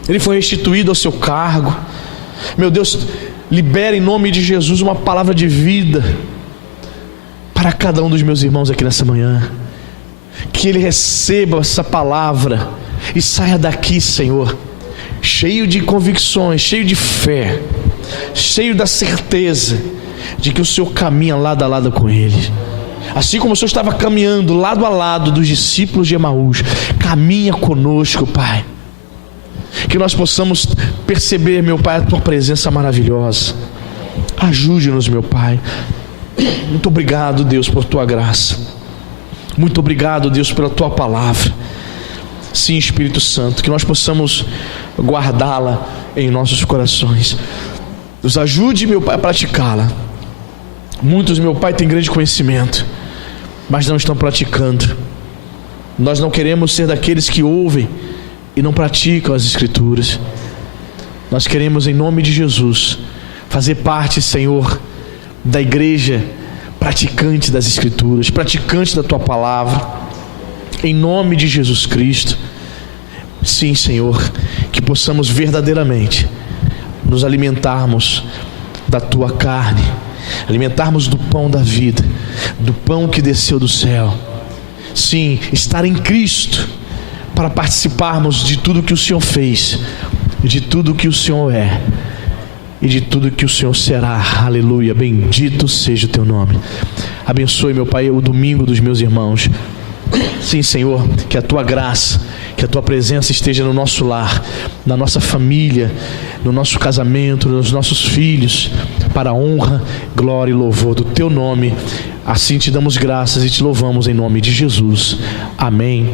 Ele foi restituído ao seu cargo. Meu Deus, libera em nome de Jesus uma palavra de vida para cada um dos meus irmãos aqui nessa manhã. Que ele receba essa palavra e saia daqui, Senhor, cheio de convicções, cheio de fé, cheio da certeza de que o Senhor caminha lado a lado com ele. Assim como o Senhor estava caminhando lado a lado dos discípulos de Emaús, caminha conosco, Pai. Que nós possamos perceber, meu Pai, a Tua presença maravilhosa. Ajude-nos, meu Pai. Muito obrigado, Deus, por Tua graça. Muito obrigado, Deus, pela Tua palavra. Sim, Espírito Santo, que nós possamos guardá-la em nossos corações. Nos ajude, meu Pai, a praticá-la. Muitos, meu Pai, têm grande conhecimento, mas não estão praticando. Nós não queremos ser daqueles que ouvem e não praticam as Escrituras. Nós queremos, em nome de Jesus, fazer parte, Senhor, da igreja praticante das Escrituras, praticante da Tua palavra, em nome de Jesus Cristo. Sim, Senhor, que possamos verdadeiramente nos alimentarmos da Tua carne, alimentarmos do pão da vida, do pão que desceu do céu. Sim, estar em Cristo para participarmos de tudo que o Senhor fez, de tudo que o Senhor é. e de tudo que o Senhor será. Aleluia, bendito seja o teu nome. Abençoe, meu Pai, o domingo dos meus irmãos. Sim, Senhor, que a tua graça, que a tua presença esteja no nosso lar, na nossa família, no nosso casamento, nos nossos filhos, para a honra, glória e louvor do teu nome. Assim te damos graças e te louvamos em nome de Jesus. Amém.